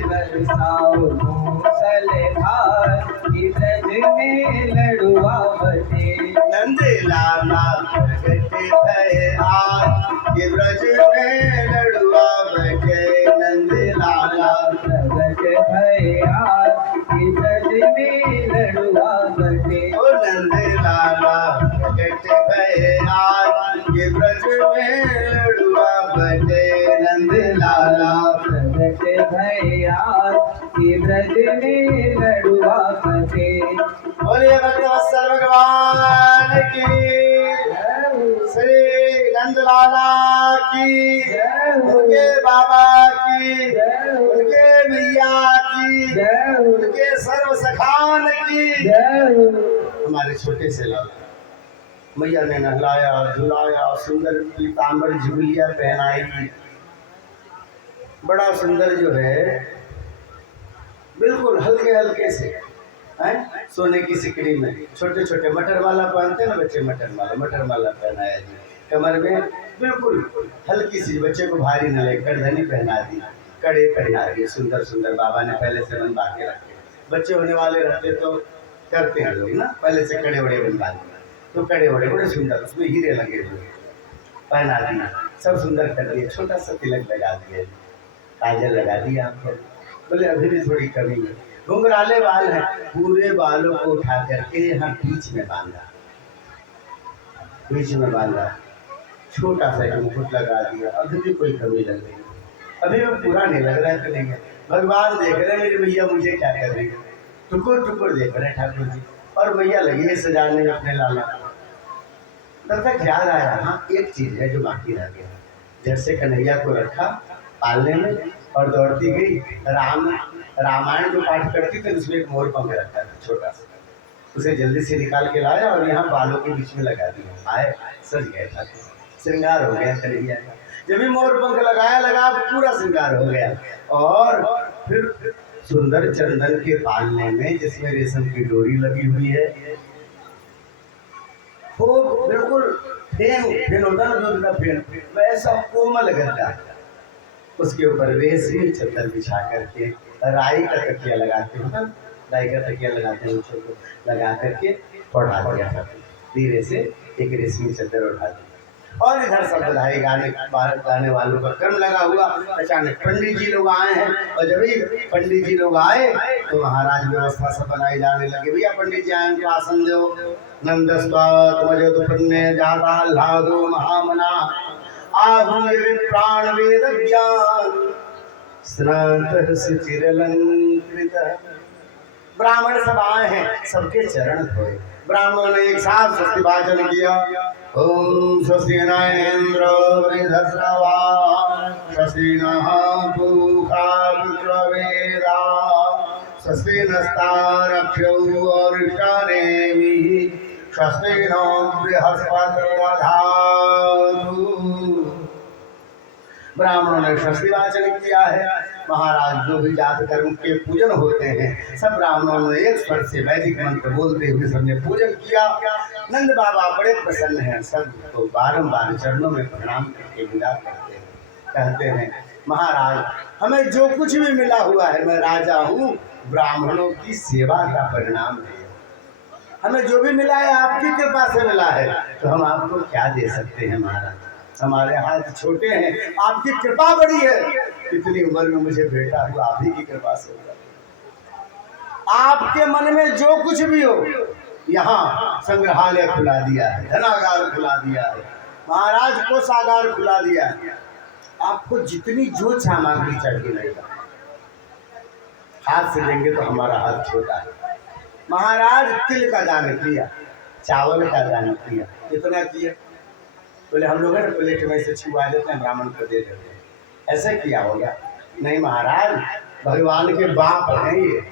बरसाओ मूसलधार, ये ब्रज में लड़ुआ बटे। नंद लाला प्रगट भय आज, ये ब्रज में लड़ुआ बटे। नंद लाला प्रगट भय आज, ये ब्रज में लड़ुआ बटे। ओ नंद लाला प्रगट भय आज, ये ब्रज में लड़ुआ बटे। नंद लाला प्रगट भय आज, ये ब्रज में लड़ुआ बटे। बोलिए भक्तवत्सल भगवान की, श्री नंद लाला की, उनके बाबा की, उनके मैया की, उनके सर्व सखान की। हमारे छोटे से लाला मैया ने नहलाया झुलाया, सुंदर पीताम्बर झुलिया पहनाई। बड़ा सुंदर जो है, बिल्कुल हल्के हल्के से हैं, सोने की सिकड़ी में छोटे छोटे मटर माला पहनते ना बच्चे, मटर माला पहनाया जी कमर में, बिल्कुल हल्की सी, बच्चे को भारी न लगे। करधनी पहना दी, कड़े पहना दिए, सुंदर सुंदर बाबा ने पहले से बनवा के रखे। बच्चे होने वाले रहते तो करते हैं लोग ना, पहले से कड़े वड़े बनवा दिए, तो कड़े वड़े बड़े सुंदर, उसमें हीरे लगे हुए पहना दिए, सब सुंदर कर दिए। छोटा सा तिलक लगा दिए, काजल लगा दिया आपको। बोले अभी भी थोड़ी कमी है, घुंघराले बाल हैं, पूरे बालों को उठा करके यहाँ बीच में बांधा, बीच में बांधा, छोटा सा एक मुकुट लगा दिया। अभी भी कोई कमी लग रही है, अभी भी पूरा नहीं लग रहा है कि नहीं है। भगवान देख रहे मेरी मैया मुझे क्या कर रही है, टुकुर टुकुर देख रहे ठाकुर जी, और मैया लगी है सजाने में अपने लाला। तब तक याद आया, हाँ एक चीज है जो बाकी रह गया। जैसे कन्हैया को रखा पालने में और दौड़ती गई, रामायण जो पाठ करती थी उसमें एक मोर पंख रखा था छोटा सा, उसे जल्दी से निकाल के लाया और यहाँ बालों के बीच में लगा दिया। आए सज गए था, श्रृंगार हो गया कन्हैया का। जब भी मोर पंख लगाया लगा पूरा श्रृंगार हो गया। और फिर सुंदर चंदन के पालने में जिसमें रेशम की डोरी लगी हुई है, खूब बिल्कुल फेन होता ना दूध का फेन, वैसा कोमल गद्दा, उसके ऊपर रेशमी चादर बिछा करके राई का तकिया लगाते हैं, राई का तकिया लगाते हैं, उसको लगा करके उठा दिया था, धीरे से एक रेशमी चादर उठा दी। और इधर सब बधाई गाने वालों का क्रम लगा हुआ। अचानक पंडित जी लोग आए हैं, और जब ही पंडित जी लोग आए तो महाराज व्यवस्था सब बनाई जाने लगे। भैया पंडित जी आए, आसन दो। नंदस्वात्मजोत्पन्ने जाता ल्हादो महामना, आहूय प्राण वेद ज्ञान स्नातः सुचिरलंकृत। ब्राह्मण सब आए हैं, सबके चरण धोए। ब्राह्मणों ने एक साथ स्वस्ति वाचन किया। ओम स्वस्ति न इंद्र वृद्धश्रवा, स्वस्ति नः पूषा विश्ववेदा, स्वस्ति नस्तारक्षो अरिष्टानेमिः, स्वस्ति नो बृहस्पतिर्दधातु। ब्राह्मणों ने स्वस्ति वाचन किया है। महाराज जो भी जात कर्म के पूजन होते हैं सब ब्राह्मणों ने एक स्वर से वैदिक मंत्र बोलते हुए सबने पूजन किया। नंद बाबा बड़े प्रसन्न हैं, सब तो बारंबार चरणों में प्रणाम करके विदा करते हैं, कहते हैं महाराज हमें जो कुछ भी मिला हुआ है, मैं राजा हूँ, ब्राह्मणों की सेवा का परिणाम है। हमें जो भी मिला है आपकी कृपा से मिला है, तो हम आपको क्या दे सकते हैं महाराज, हमारे हाथ छोटे हैं, आपकी कृपा बड़ी है। इतनी उम्र में मुझे बेटा हुआ आप ही की कृपा से हुआ। आपके मन में जो कुछ भी हो, यहाँ संग्रहालय खुला दिया है, धनागार खुला दिया है, महाराज कोषागार खुला दिया है, आपको जितनी जो सामग्री चाहिए रहेगा। हाथ से देंगे तो हमारा हाथ छोटा है। महाराज तिल का दान किया, चावल का दान किया, कितना किया? बोले हम लोग है ना प्लेट में से छुआ देते हैं, ब्राह्मण को दे देते हैं, ऐसे किया होगा? नहीं महाराज, भगवान के बाप हैं ये,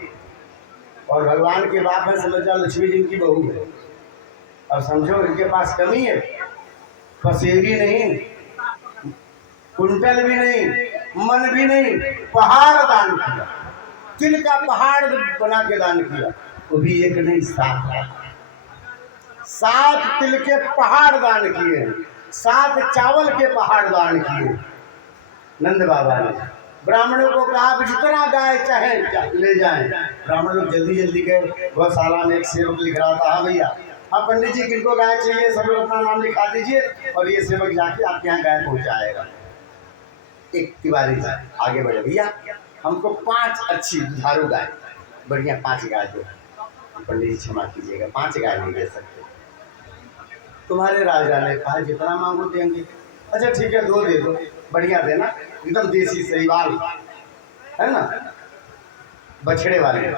और भगवान के बाप है समझो लक्ष्मी जी की बहू है, और समझो इनके पास कमी है, पसेरी नहीं, कुंटल भी नहीं, मन भी नहीं, पहाड़ दान किया, तिल का पहाड़ बना के दान किया, वो भी एक नहीं 7 तिल के पहाड़ दान किए, 7 चावल के पहाड़ दान किए नंद बाबा ने। ब्राह्मणों को कहा भी जितना गाय चाहे ले जाएं। ब्राह्मण लोग जल्दी जल्दी गए। गौशाला में एक सेवक लिख रहा था, हाँ भैया, हाँ पंडित जी किनको गाय चाहिए, सब लोग अपना नाम लिखा दीजिए और ये सेवक जाके आपके यहाँ गाय पहुँचाएगा। एक तिवारी जी आगे बढ़े, भैया हमको 5 अच्छी दुधारू गाय, बढ़िया 5 गाय दो। पंडित जी क्षमा कीजिएगा, 5 गाय नहीं दे सकते। तुम्हारे राजा ने कहा जितना मांगो देंगे। अच्छा ठीक है 2 दे दो, बढ़िया देना, एकदम देसी सहीवाल है ना, बछड़े वाले।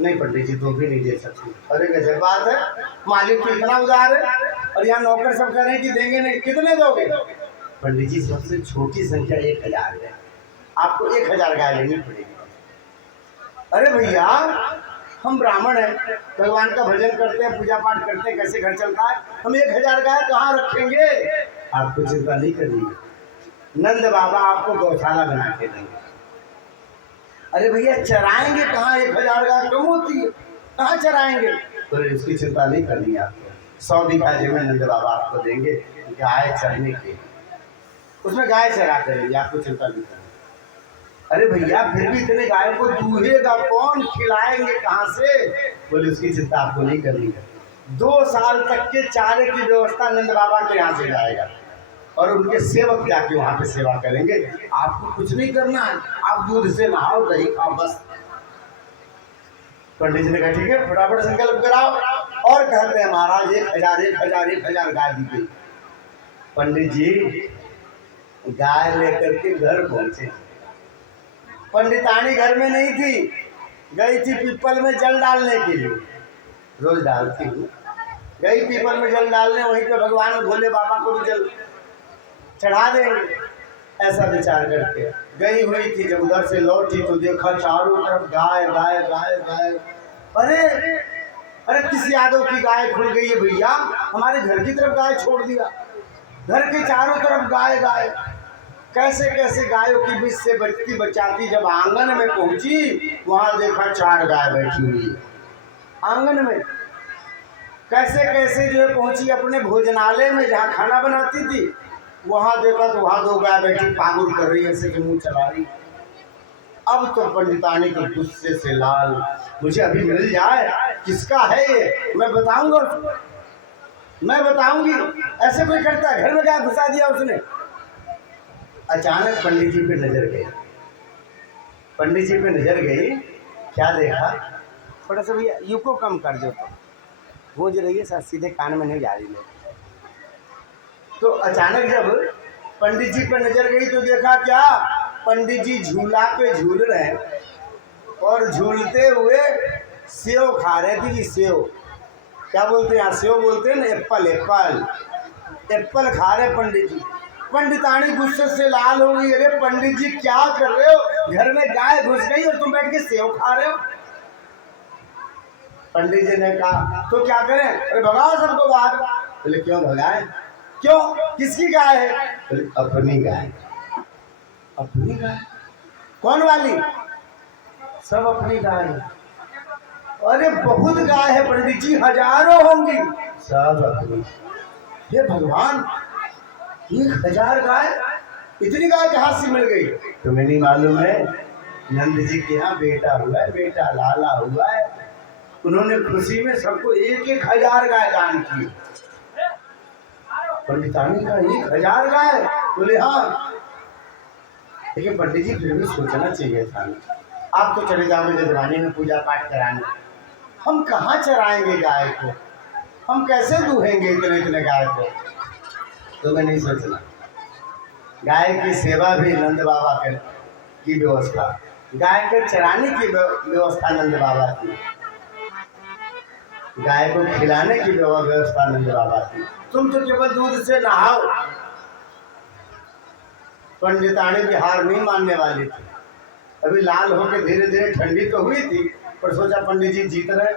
नहीं पंडित जी 2 भी नहीं दे सकते। अरे गजब बात है, मालिक तो इतना उदार है और यहाँ नौकर सब कह रहे हैं कि देंगे नहीं, कितने दोगे? पंडित जी सबसे छोटी संख्या 1000 है, आपको 1000 गाय लेनी पड़ेगी। अरे भैया हम ब्राह्मण हैं, भगवान का भजन करते हैं, पूजा पाठ करते हैं, कैसे घर चलता है, हम 1000 गाय कहाँ रखेंगे? आपको चिंता नहीं करनी है, नंद बाबा आपको गौशाला बना के देंगे। अरे भैया चराएंगे कहाँ? 1000 गाय कम होती है, कहाँ चराएंगे? तो इसकी चिंता नहीं करनी है आपको, 100 बीघा जमीन नंद बाबा आपको देंगे गाय चरने के, उसमें गाय चरा करेंगे, आपको चिंता नहीं करनी। अरे भैया फिर भी इतने गाय को दूहेगा कौन, खिलाएंगे कहाँ से? बोले उसकी चिंता आपको नहीं करनी है, 2 साल तक के चारे की व्यवस्था नंद बाबा के यहाँ से जाएगा और उनके सेवक जाके वहाँ पे सेवा करेंगे। आपको कुछ नहीं करना है, आप दूध से नहाओ, दही खाओ बस। पंडित जी ने कहा ठीक है, फटाफट संकल्प कराओ। और कहते हैं महाराज 1000 गाय दी गई। पंडित जी गाय लेकर के घर पहुंचे। पंडितानी घर में नहीं थी, गई थी पीपल में जल डालने के लिए, रोज डालती हूँ, गई पीपल में जल डालने, वहीं पे भगवान भोले बाबा को भी जल चढ़ा देंगे, ऐसा विचार करके गई हुई थी। जब उधर से लौटी तो देखा चारों तरफ गाय गाय गाय गाय। अरे अरे किस यादव की गाय खुल गई है भैया, हमारे घर की तरफ गाय छोड़ दिया, घर के चारों तरफ गाय गाय। कैसे कैसे गायों की बीच से बचती बचाती जब आंगन में पहुंची, वहां देखा 4 गाय बैठी हुई आंगन में। कैसे कैसे जो है पहुंची अपने भोजनालय में जहाँ खाना बनाती थी, वहां देखा तो वहां 2 गाय बैठी पागुर कर रही है, ऐसे कि मुंह चला रही। अब तो पंडितानी के गुस्से से लाल, मुझे अभी मिल जाए किसका है ये, मैं बताऊंगा उसको, मैं बताऊंगी। ऐसे कोई करता है? घर में गाय घुसा दिया उसने। अचानक पंडित जी पे नजर गई, पंडित जी पे नजर गई, क्या देखा? थोड़ा सा भैया यू को कम कर दो, तो गूंज रही है, सीधे कान में नहीं जा रही है। तो अचानक जब पंडित जी पर नजर गई तो देखा क्या, पंडित जी झूला पे झूल रहे हैं और झूलते हुए सेव खा रहे थे। कि सेव क्या बोलते हैं यहाँ, सेव बोलते हैं ना, एप्पल एप्पल एप्पल खा रहे पंडित जी। पंडितानी गुस्से से लाल हो गई, अरे पंडित जी क्या कर रहे हो, घर में गाय घुस गई और तुम बैठ के सेव खा रहे हो। पंडित जी ने कहा तो क्या करें? अरे भगाओ सबको बाहर। बोले क्यों भगाए, क्यों, किसकी गाय है? बोले अपनी गाय। अपनी गाय? कौन वाली? सब अपनी गाय है। अरे बहुत गाय है पंडित जी, हजारों होंगी, सब अपनी। हे भगवान, 1000 गाय, इतनी गाय कहाँ से मिल गई? तुम्हें नहीं मालूम है, नंद जी के यहाँ बेटा हुआ है, बेटा लाला हुआ है, उन्होंने खुशी में सबको 1000 गाय दान की। पंडितानी का 1000 गाय? बोले हाँ। लेकिन पंडित जी फिर भी सोचना चाहिए था, आप तो चले जाओगे जजवानी में पूजा पाठ कराने, हम कहाँ चराएंगे गाय को, हम कैसे दूहेंगे इतने गाय को? तो मैं नहीं सोचना, गाय की सेवा भी नंद बाबा की व्यवस्था, गाय के चराने की व्यवस्था नंद बाबा की, गाय को खिलाने की व्यवस्था नंद बाबा की। तुम तो केवल दूध से नहाओ। पंडितानी की हार नहीं मानने वाली थी, अभी लाल होकर धीरे धीरे ठंडी तो हुई थी, पर सोचा पंडित जी जीत रहे,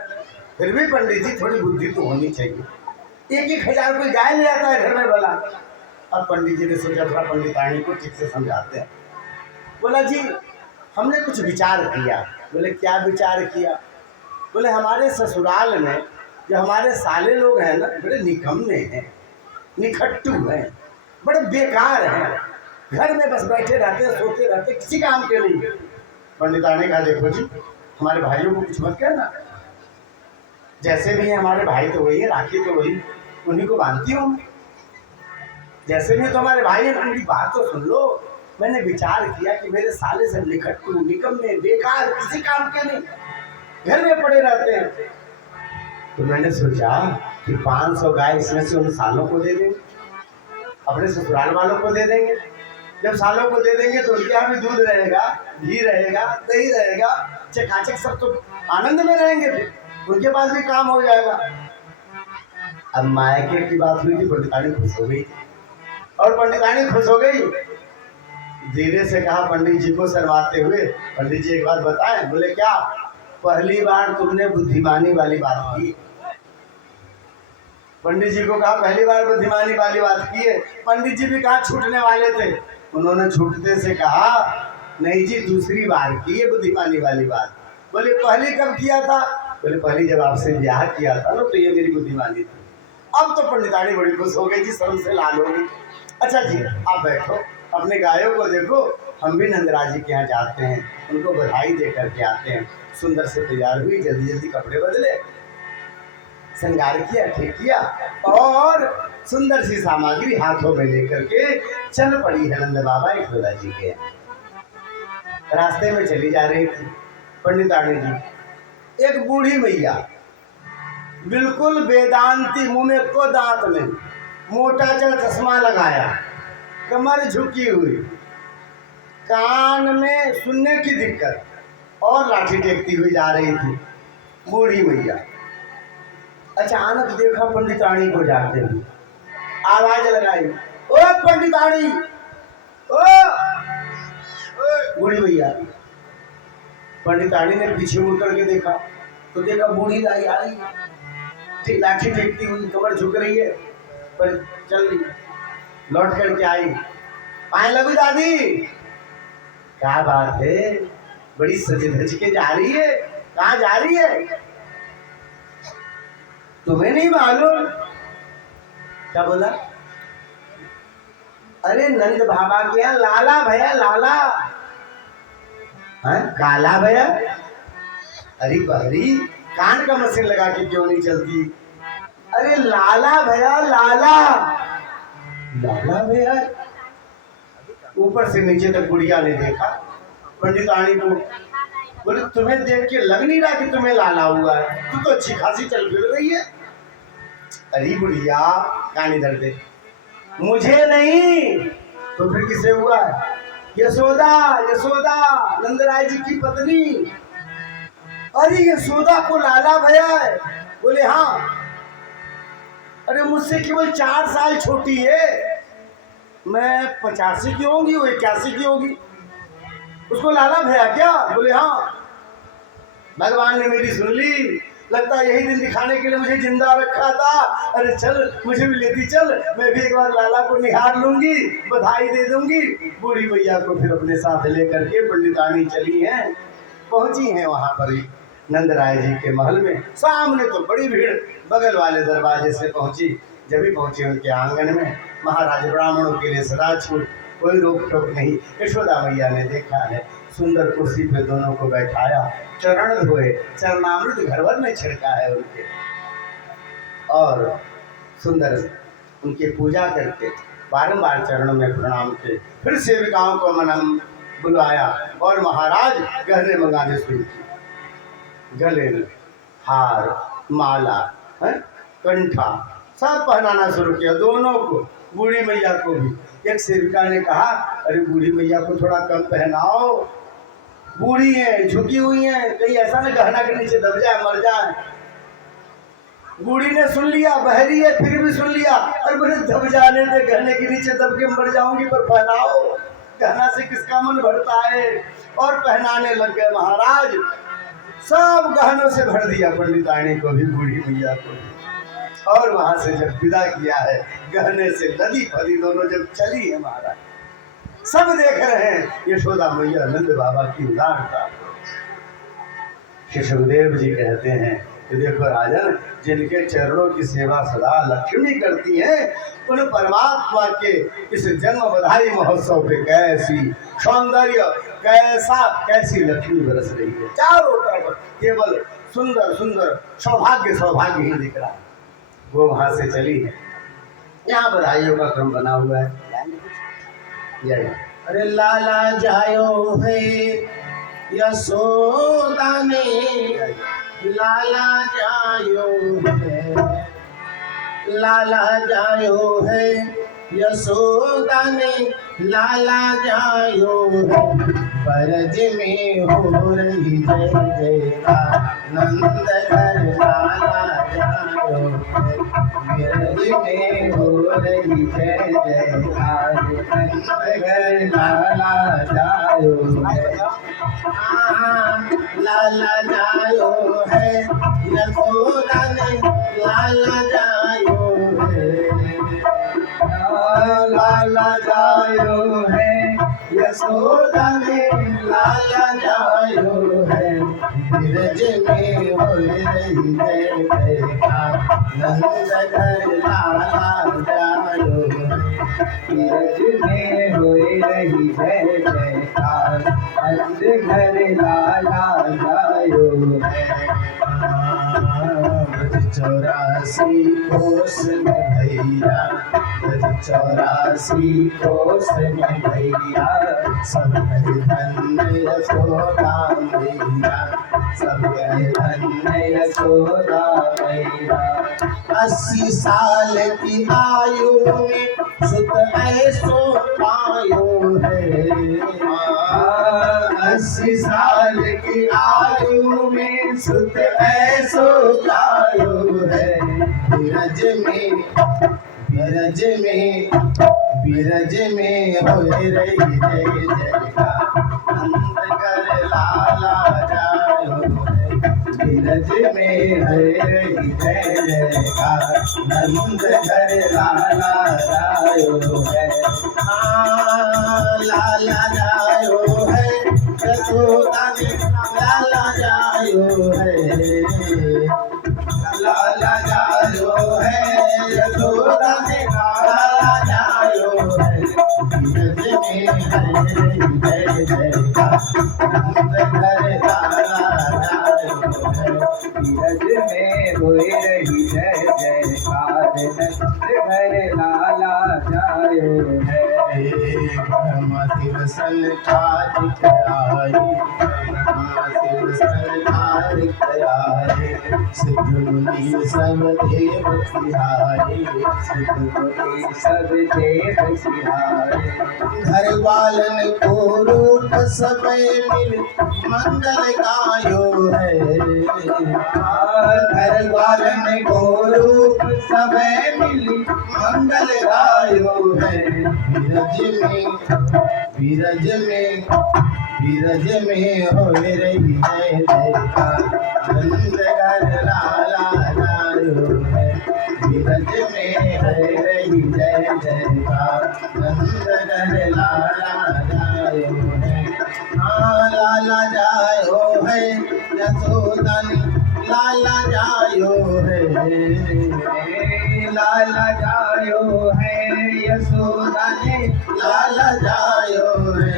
फिर भी पंडित जी थोड़ी बुद्धि तो होनी चाहिए, 1000 कोई गाय ले आता है घर में भला। अब पंडित जी ने सोचा थोड़ा पंडितानी को ठीक से समझाते हैं। बोला जी हमने कुछ विचार किया। बोले क्या विचार किया? बोले हमारे ससुराल में जो हमारे साले लोग हैं ना, बड़े निकम्मे हैं, निखट्टू हैं, बड़े बेकार हैं, घर में बस बैठे रहते हैं, सोते रहते, किसी काम के नहीं। पंडिताने कहा देखो जी, हमारे भाइयों को कुछ मत कहना, जैसे भी है हमारे भाई तो वही है, राखी तो वही, उन्हीं को बांधती हूँ, जैसे भी तो हमारे भाई है, मेरी बात तो सुन लो। मैंने विचार किया कि मेरे साले से निखट्टू, निकम्मे, बेकार, किसी काम के नहीं, घर में पड़े रहते हैं। तो मैंने सोचा कि 500 गाय इसमें से उन सालों को दे देंगे, अपने ससुराल वालों को दे देंगे। जब सालों को दे देंगे तो उनके यहाँ भी दूध रहेगा, घी रहेगा, दही रहेगा, चकाचक, सब तो आनंद में रहेंगे, फिर उनके पास भी काम हो जाएगा। अब मायके की बात हुई थी, पंडितानी खुश हो गई, और पंडितानी खुश हो गई, धीरे से कहा पंडित जी को शर्माते हुए, पंडित जी एक बात बताएं। बोले क्या? पहली बार तुमने बुद्धिमानी वाली बात की। पंडित जी को कहा पहली बार बुद्धिमानी वाली बात की है। पंडित जी भी कहा छूटने वाले थे, उन्होंने छूटते से कहा नहीं जी, दूसरी बार की है बुद्धिमानी वाली बात। बोले पहली कब किया था? बोले पहली जब आपसे ब्याह किया था ना, तो ये मेरी बुद्धिमानी थी। अब तो पंडितानी बड़ी खुश हो गई जी, शर्म से लाल हो गई। अच्छा जी आप बैठो, अपने गायों को देखो, हम भी नंदराज जी के यहाँ जाते हैं, उनको बधाई दे करके आते हैं। सुंदर से तैयार हुई, जल्दी जल्दी कपड़े बदले, श्रृंगार किया, ठीक किया, और सुंदर सी सामग्री हाथों में लेकर के चल पड़ी है नंद बाबा यशोदा जी के। रास्ते में चली जा रही थी पंडितानी जी, एक बूढ़ी मैया, बिल्कुल वेदांती, मुंह में को दांत में, मोटा सा चश्मा लगाया, कमर झुकी हुई, कान में सुनने की दिक्कत, और लाठी टेकती हुई जा रही थी बूढ़ी मैया। अचानक देखा पंडितानी को जाते हुए, आवाज लगाई, ओ पंडितानी, ओ बूढ़ी मैया। पंडितानी ने पीछे मुड़ करके देखा तो देखा बूढ़ी गाय आ रही है, लाठी टेकती हुई, कमर झुक रही है, पर चल रही। लौट करके आई, पाए लगू दादी, क्या बात है, बड़ी सज धज के जा रही है, कहाँ जा रही है? तुम्हें नहीं मालूम? क्या बोला? अरे नंद बाबा के यहाँ लाला भैया, लाला। हाँ, काला भैया? अरे बहरी, कान का मशीन लगा के क्यों नहीं चलती? अरे लाला भैया, लाला, लाला भैया। ऊपर से नीचे तक बुढ़िया ने देखा पंडितानी को, बोले तुम्हें देख के लग नहीं रहा कि तुम्हें लाला हुआ है, तू तो अच्छी खासी चल फिर रही है। अरे बुढ़िया, कान इधर दे। मुझे नहीं तो फिर किसे हुआ है? यशोदा, यशोदा नंदराय जी की पत्नी। अरे यशोदा को लाला भैया है? बोले हाँ। अरे मुझसे केवल 4 साल छोटी है, मैं 85 की होंगी, वो 81 की होगी, उसको लाला भैया क्या? बोले हाँ। भगवान ने मेरी सुन ली, लगता है यही दिन दिखाने के लिए मुझे जिंदा रखा था। अरे चल, मुझे भी लेती चल, मैं भी एक बार लाला को निहार लूंगी, बधाई दे दूंगी। बूढ़ी मैया को फिर अपने साथ लेकर के पंडितानी चली हैं, पहुंची हैं वहां पर ही नंदराय जी के महल में। सामने तो बड़ी भीड़, बगल वाले दरवाजे से पहुंची। जब भी पहुंची उनके आंगन में, महाराज ब्राह्मणों के लिए सदा छूट, कोई रोक टोक नहीं। यशोदा मैया ने देखा है, सुंदर कुर्सी पे दोनों को बैठाया, चरण धोए, चरणामृत घरवर में छिड़का है उनके, और सुंदर उनकी पूजा करके बारंबार चरणों में प्रणाम किए। फिर सेविकाओं को मनम बुलवाया और महाराज गहने मंगाने शुरू किए। गले में हार, माला, कंठा सब पहनाना शुरू किया दोनों को, बूढ़ी मैया को भी। एक सेविका ने कहा अरे बूढ़ी मैया को थोड़ा कम पहनाओ, बूढ़ी है, झुकी हुई है, कहीं ऐसा ना गहना के नीचे दब जाए, मर जाए। बूढ़ी ने सुन लिया, बहरी है फिर भी सुन लिया, अरे बोले दब जाने दे, गहने के नीचे दब के मर जाऊंगी, पर पहनाओ, गहना से किसका मन भरता है। और पहनाने लग गए महाराज, सब गहनों से भर दिया, पंडितानी को भी, बूढ़ी मैया को भी। और वहां से जब विदा किया है, गहने से लदी फदी दोनों जब चली है महाराज, सब देख रहे हैं यशोदा मैया नंद बाबा की उदारता। श्री सुखदेव जी कहते हैं कि देखो राजन, जिनके चरणों की सेवा सदा लक्ष्मी करती है, उन परमात्मा के इस जन्म बधाई महोत्सव पे कैसी सौंदर्य, कैसी लक्ष्मी बरस रही है। चारों तरफ केवल सुंदर सुंदर सौभाग्य सौभाग्य ही दिख रहा है। वो वहां से चली है, यहाँ बधाइयों का क्रम बना हुआ है। अरे लाला जायो है यशोदा ने, लाला जायो है, लाला जायो है यशोदा ने, लाला जायो है। ब्रज में हो रही जय जयकार, नंद घर लाला जायो है। ब्रज में हो रही जय जयकार, नंद घर लाला जायो है। लाला जायो है यशोदा ने, लाला जायो है, लाला जायो है यशोदा ने, लाला जायो है। ब्रज में हो रही जय जयकार, नंद घर लाला जायो है। ब्रज में हो रही जय जयकार, नंद घर लाला जायो है। 84 कोस में भैया, 84 कोस में भैया, सब धन्य यशोदा मैया, सब धन्य यशोदा मैया। 80 साल की आयु में सुत ऐसो पायो है, 80 साल की आयु में सुत ऐसो पायो है। ब्रज में ब्रज में ब्रज में हो रही जय जयकार, नंद घर लाला जायो है। ब्रज में हो रही जय जयकार, नंद घर लाला जायो है। लाला जायो है यशोदा ने, लाला जायो है, लाला जायो है यशोदा ने, लाला जायो है। ब्रज में जय जयकार, नंद घर लाला जायो है। ब्रज में हो रही जय जयकार, नंद घर लाला जायो है। शिव सरकार कराई, शिव सरकार कराई, सिद्ध मुनि सब देव सिहारे, सिद्ध मुनि सब देव सिहारे। घर वालन को रूप सब मिल मंगल गायो है, घर वालन को रूप सब मिल मंगल गायो है। बीरज में बीरज में हो रही जय जयकार, नंद घर लाला जायो है। बीरज में हो रही जय जयकार, नंद घर लाला जायो है। हाँ लाला जायो है यशोदा ने, लाला जायो है, लाला जायो है यशोदा ने, लाला जायो है।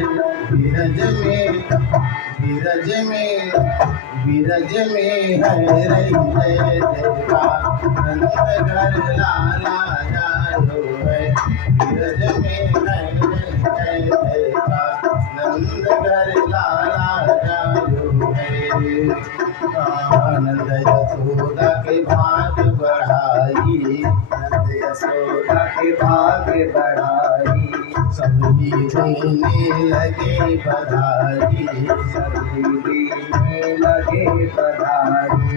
बीरज में बीरज में बीरज में है रही जय जयकार, नंद घर लाला जायो है। बीरज में है रही जय जयकार, नंद घर लाला जायो है। नंद यशोदा के भाग बढ़ाई, नंद यशोदा के भाग बढ़ाई, सभी देने लगे बधाई, सभी देने लगे बधाई।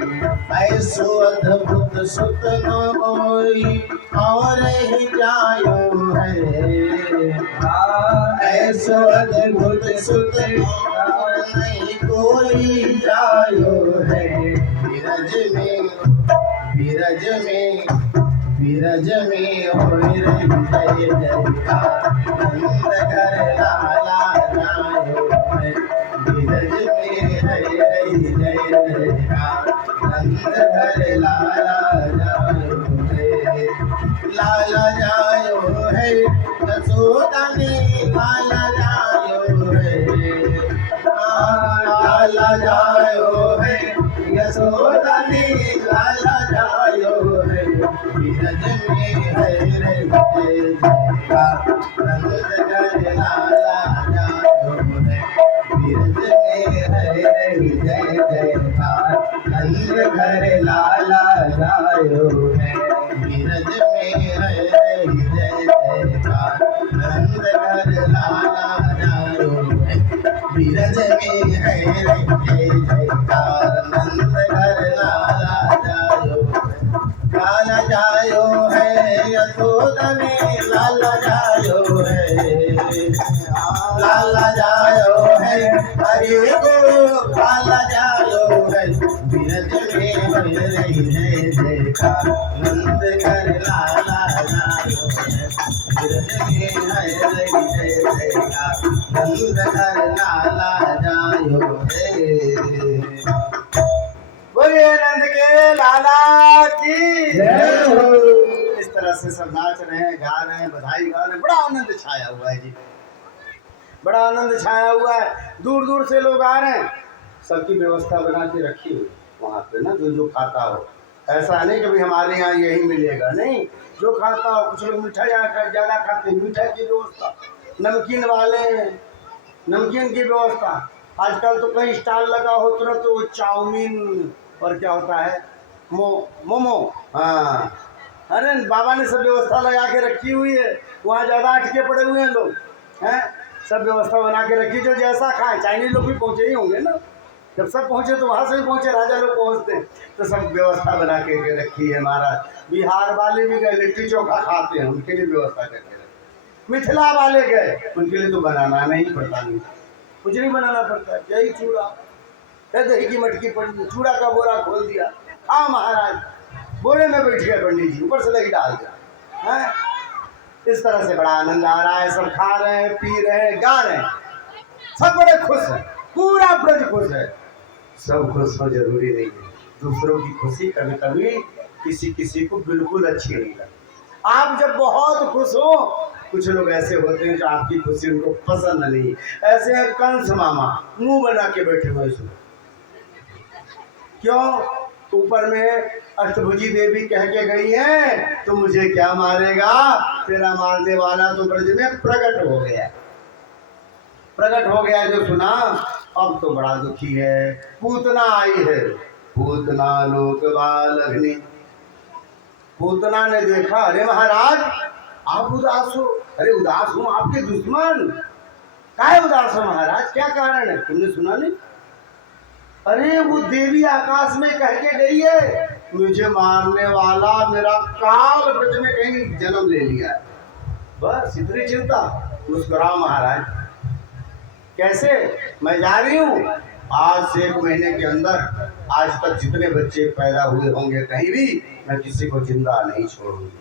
ऐसो अद्भुत सुत न कोई और ही जायो है, ऐसो अद्भुत सुत और नहीं कोई जायो है। बीरज में बीरज में बीरज में हो रही जय जयकार, नंद घर लाला जायो है। बीरज में हो रही जय जयकार, नंद घर लाला जायो है, लाला जायो है, यशोदा ने लाला जायो है, लाला जायो है, यशोदा ने लाला जायो है, बीरज में है रे जयकार, नंद घर लाला जायो है, बीरज में है रे जय जयकार, नंद घर लाला जायो है, बीरज में है रे जय जयकार, नंद घर लाला जायो है, बीरज में है रे जय जयकार, नंद घर लाला जायो है, लाला जायो है, यशोदा में लाला जायो है, लाला जायो है, हरे को लाला जायो है, बीरज में है रे जय जयकार, नंद घर लाला जायो है, बीरज में है रे जय जयकार, नंद घर लाला जायो है। बोलिए नंद के लाला की जय हो। इस तरह से सब नाच रहे हैं, गा रहे हैं, बधाई गा रहे हैं, बड़ा आनंद छाया हुआ है जी, बड़ा आनंद छाया हुआ है। दूर दूर से लोग आ रहे हैं, सबकी व्यवस्था बना के रखी हुई वहाँ पे ना, जो जो खाता हो। ऐसा नहीं कि भाई हमारे यहाँ यही मिलेगा, नहीं, जो खाता हो। कुछ लोग मिठाई ज़्यादा खाते हैं, मिठाई की व्यवस्था, नमकीन वाले हैं, नमकीन की व्यवस्था। आजकल तो कहीं स्टॉल लगा हो तुरंत तो चाउमीन और क्या होता है मोमो, हाँ, अरे बाबा ने सब व्यवस्था लगा के रखी हुई है। वहाँ ज़्यादा अटके पड़े हुए हैं लोग, हैं, सब व्यवस्था बना के रखी, जो जैसा खाए। चाइनीज लोग भी पहुँचे ही होंगे ना, जब सब पहुँचे तो वहाँ से भी पहुँचे, राजा लोग पहुँचते, तो सब व्यवस्था बना के रखी है। महाराज बिहार वाले भी गए, लिट्टी चोखा खाते हैं, उनके लिए व्यवस्था करके रखी। मिथिला वाले गए, उनके लिए तो बनाना नहीं पड़ता, नहीं कुछ नहीं बनाना पड़ता, यही चूड़ा, दही की मटकी पड़ी, चूड़ा का बोरा खोल दिया, हाँ महाराज, बोरे में बैठ गए पंडित जी, ऊपर से दही डाल दिया, हैं। इस तरह से बड़ा आनंद आ रहा है, सब खा रहे हैं, पी रहे हैं, गा रहे हैं, सब बड़े खुश हैं, पूरा ब्रज खुश है। सब खुश हो जरूरी नहीं है, दूसरों की खुशी कभी कभी किसी किसी को बिल्कुल अच्छी नहीं लगती। आप जब बहुत खुश हो, कुछ लोग ऐसे होते हैं जो आपकी खुशी उनको पसंद नहीं। ऐसे हैं कंस मामा, मुंह बना के बैठे हुए सुनो, क्यों? ऊपर में अष्टभुजी देवी कह के गई है, तो मुझे क्या मारेगा, तेरा मारने वाला तो ब्रज में प्रकट हो गया, प्रकट हो गया। जो सुना अब तो बड़ा दुखी है। पूतना आई है, पूतना लोक बालग्नि, पूतना ने देखा, अरे महाराज आप उदास हो। अरे उदास हो, आपके दुश्मन, काहे उदास हो महाराज, क्या कारण है, तुमने सुना नहीं? अरे वो देवी आकाश में कह के गई है, मुझे मारने वाला मेरा काल ब्रज में कहीं जन्म ले लिया है, बस इतनी चिंता। मुस्कुराओ महाराज, कैसे? मैं जा रही हूँ, आज से 1 महीने के अंदर आज तक जितने बच्चे पैदा हुए होंगे कहीं भी, मैं किसी को जिंदा नहीं छोड़ूंगी।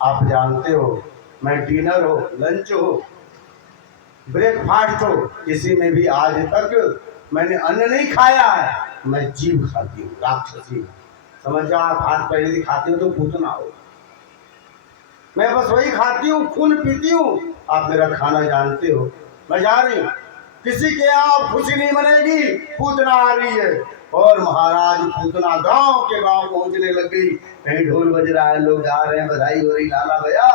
आप जानते हो, मैं डिनर हो, लंच हो, ब्रेकफास्ट हो, किसी में भी आज तक मैंने अन्न नहीं खाया है, मैं जीव खाती हूँ, राक्षसी हूँ। समझ जाओ, आप हाथ पैर यदि खाते हो तो पूतना हो, मैं बस वही खाती हूँ, खून पीती हूँ। आप मेरा खाना जानते हो। मैं जा रही हूँ, किसी के यहाँ खुशी नहीं मनेगी, पूतना आ रही है। और महाराज पूतना गांव के गांव पहुंचने लग गई, कहीं ढोल बज रहा है, लोग गा रहे हैं, बधाई हो रही, लाला भैया।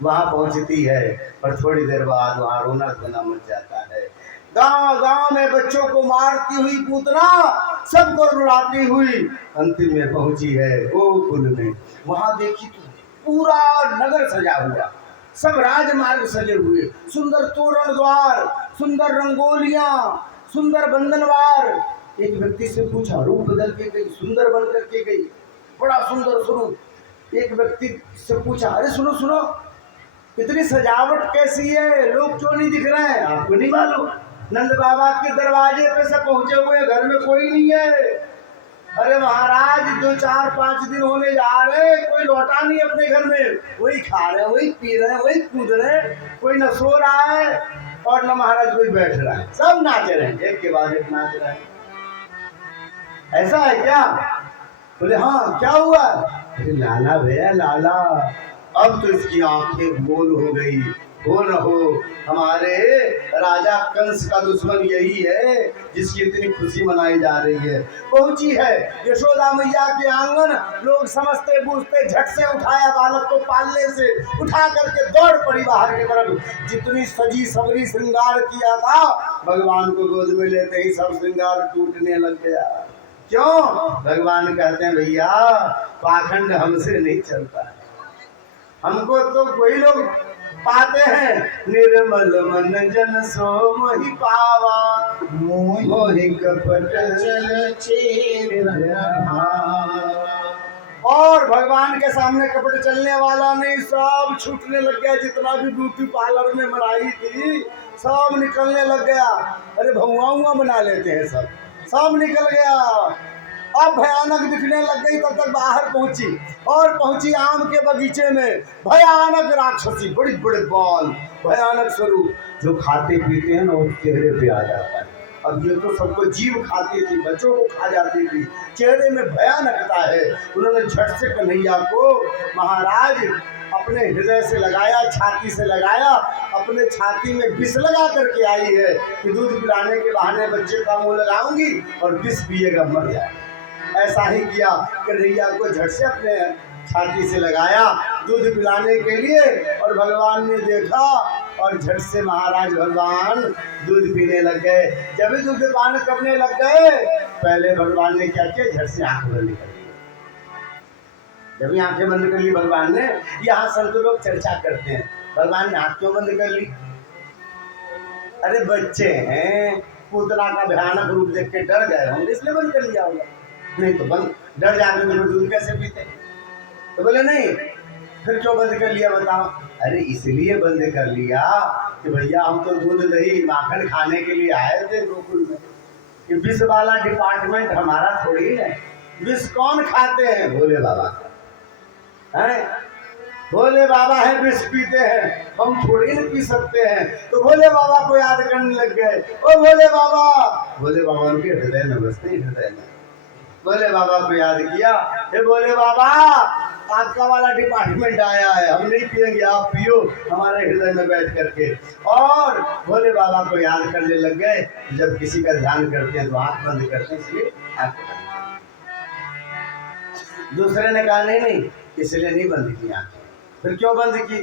वहां पहुंचती है, पर थोड़ी देर बाद वहां रोना धोना मच जाता है। गांव गांव में बच्चों को मारती हुई पूतना सबको रुलाती हुई अंतिम में पहुंची है गोकुल में। वहां देखी तो पूरा नगर सजा हुआ, सब राजमार्ग सजे हुए, सुंदर तोरण द्वार, सुंदर रंगोलियां, सुंदर बंधनवार। एक व्यक्ति से पूछा, रूप बदल के गई, सुंदर बन करके गई, बड़ा सुंदर स्वरूप। एक व्यक्ति से पूछा, अरे सुनो सुनो, इतनी सजावट कैसी है, लोग क्यों नहीं दिख रहे हैं? आपको नहीं मालूम, नंद बाबा के दरवाजे पे सब पहुंचे हुए, घर में कोई नहीं है। अरे महाराज, जो 4-5 दिन होने जा रहे, कोई लौटा नहीं अपने घर में, वही खा रहे हैं, वही पी रहे हैं, वही कूद रहे हैं, कोई न सो रहा है और न महाराज कोई बैठ रहा है, सब नाच रहे हैं, एक के बाद एक नाच रहे हैं। ऐसा है क्या? बोले हाँ, क्या हुआ? अरे लाला भैया लाला, अब तो इसकी आंखें गोल हो गई। हो न हो, हमारे राजा कंस का दुश्मन यही है जिसकी इतनी खुशी मनाई जा रही है। पहुंची है यशोदा मैया के आंगन, लोग समझते बूझते झट से उठाया बालक को पालने से, उठा करके दौड़ पड़ी बाहर की तरफ। जितनी सजी सबरी श्रृंगार किया था, भगवान को गोद में लेते ही सब श्रृंगार टूटने लग गया। क्यों? भगवान कहते हैं भैया पाखंड हमसे नहीं चलता है, हमको तो वही लोग पाते हैं, निर्मल मन जन सो मोहि पावा, मोहि कपट चल चेर। और भगवान के सामने कपट चलने वाला नहीं, सब छूटने लग गया। जितना भी ब्यूटी पार्लर में बनाई थी सब निकलने लग गया। अरे भगवान बना लेते हैं, सब निकल गया। अब भयानक दिखने लग गई। तब तक बाहर पहुंची, और पहुंची आम के बगीचे में। भयानक राक्षसी, बड़े बड़े बाल, भयानक स्वरूप, जो खाते पीते हैं ना वो चेहरे पे आ जाता है। अब ये तो सबको जीव खाती थी, बच्चों को खा जाती थी, चेहरे में भयानकता है। उन्होंने झट से कन्हैया को महाराज अपने हृदय से लगाया, छाती से लगाया, अपने छाती में विष लगा करके आई है कि दूध पिलाने के बहाने बच्चे का मुंह लगाऊंगी और विष पिएगा मर जाए। ऐसा ही किया, कन्हैया को झट से अपने छाती से लगाया दूध पिलाने के लिए, और भगवान ने देखा और झट से महाराज भगवान दूध पीने लग गए। जब भी दूध पान करने लग गए, पहले भगवान ने क्या किया, झट से आंख बंद कर ली। जब भी आंखें बंद कर ली भगवान ने, यहाँ संत लोग चर्चा करते हैं भगवान ने आंख क्यों बंद कर ली। अरे बच्चे हैं, पूतना का भयानक रूप देख के डर गए होंगे इसलिए बंद कर लिया होगा, नहीं तो बंद डर जाते तो दूध कैसे पीते। तो बोले नहीं, फिर क्यों बंद कर लिया बताओ। अरे इसलिए बंद कर लिया कि भैया हम तो दूध दही माखन खाने के लिए आए थे गोकुल में, कि विष वाला डिपार्टमेंट हमारा थोड़ी है। विष कौन खाते हैं? भोले बाबा है, भोले बाबा है, विष पीते हैं, हम थोड़ी न पी सकते हैं। तो भोले बाबा को याद करने लग गए, ओ भोले बाबा। भोले बाबा उनके हृदय में बसते, हृदय में भोले बाबा को याद किया, हे भोले बाबा आपका वाला डिपार्टमेंट आया है, हम नहीं पिएंगे, आप पियो हमारे हृदय में बैठ करके। और भोले बाबा को याद करने लग गए। जब किसी का ध्यान करते हैं तो आंख बंद करते हैं, इसलिए आंख बंद। दूसरे ने कहा नहीं नहीं, इसलिए नहीं बंद की आंखें। फिर क्यों बंद की?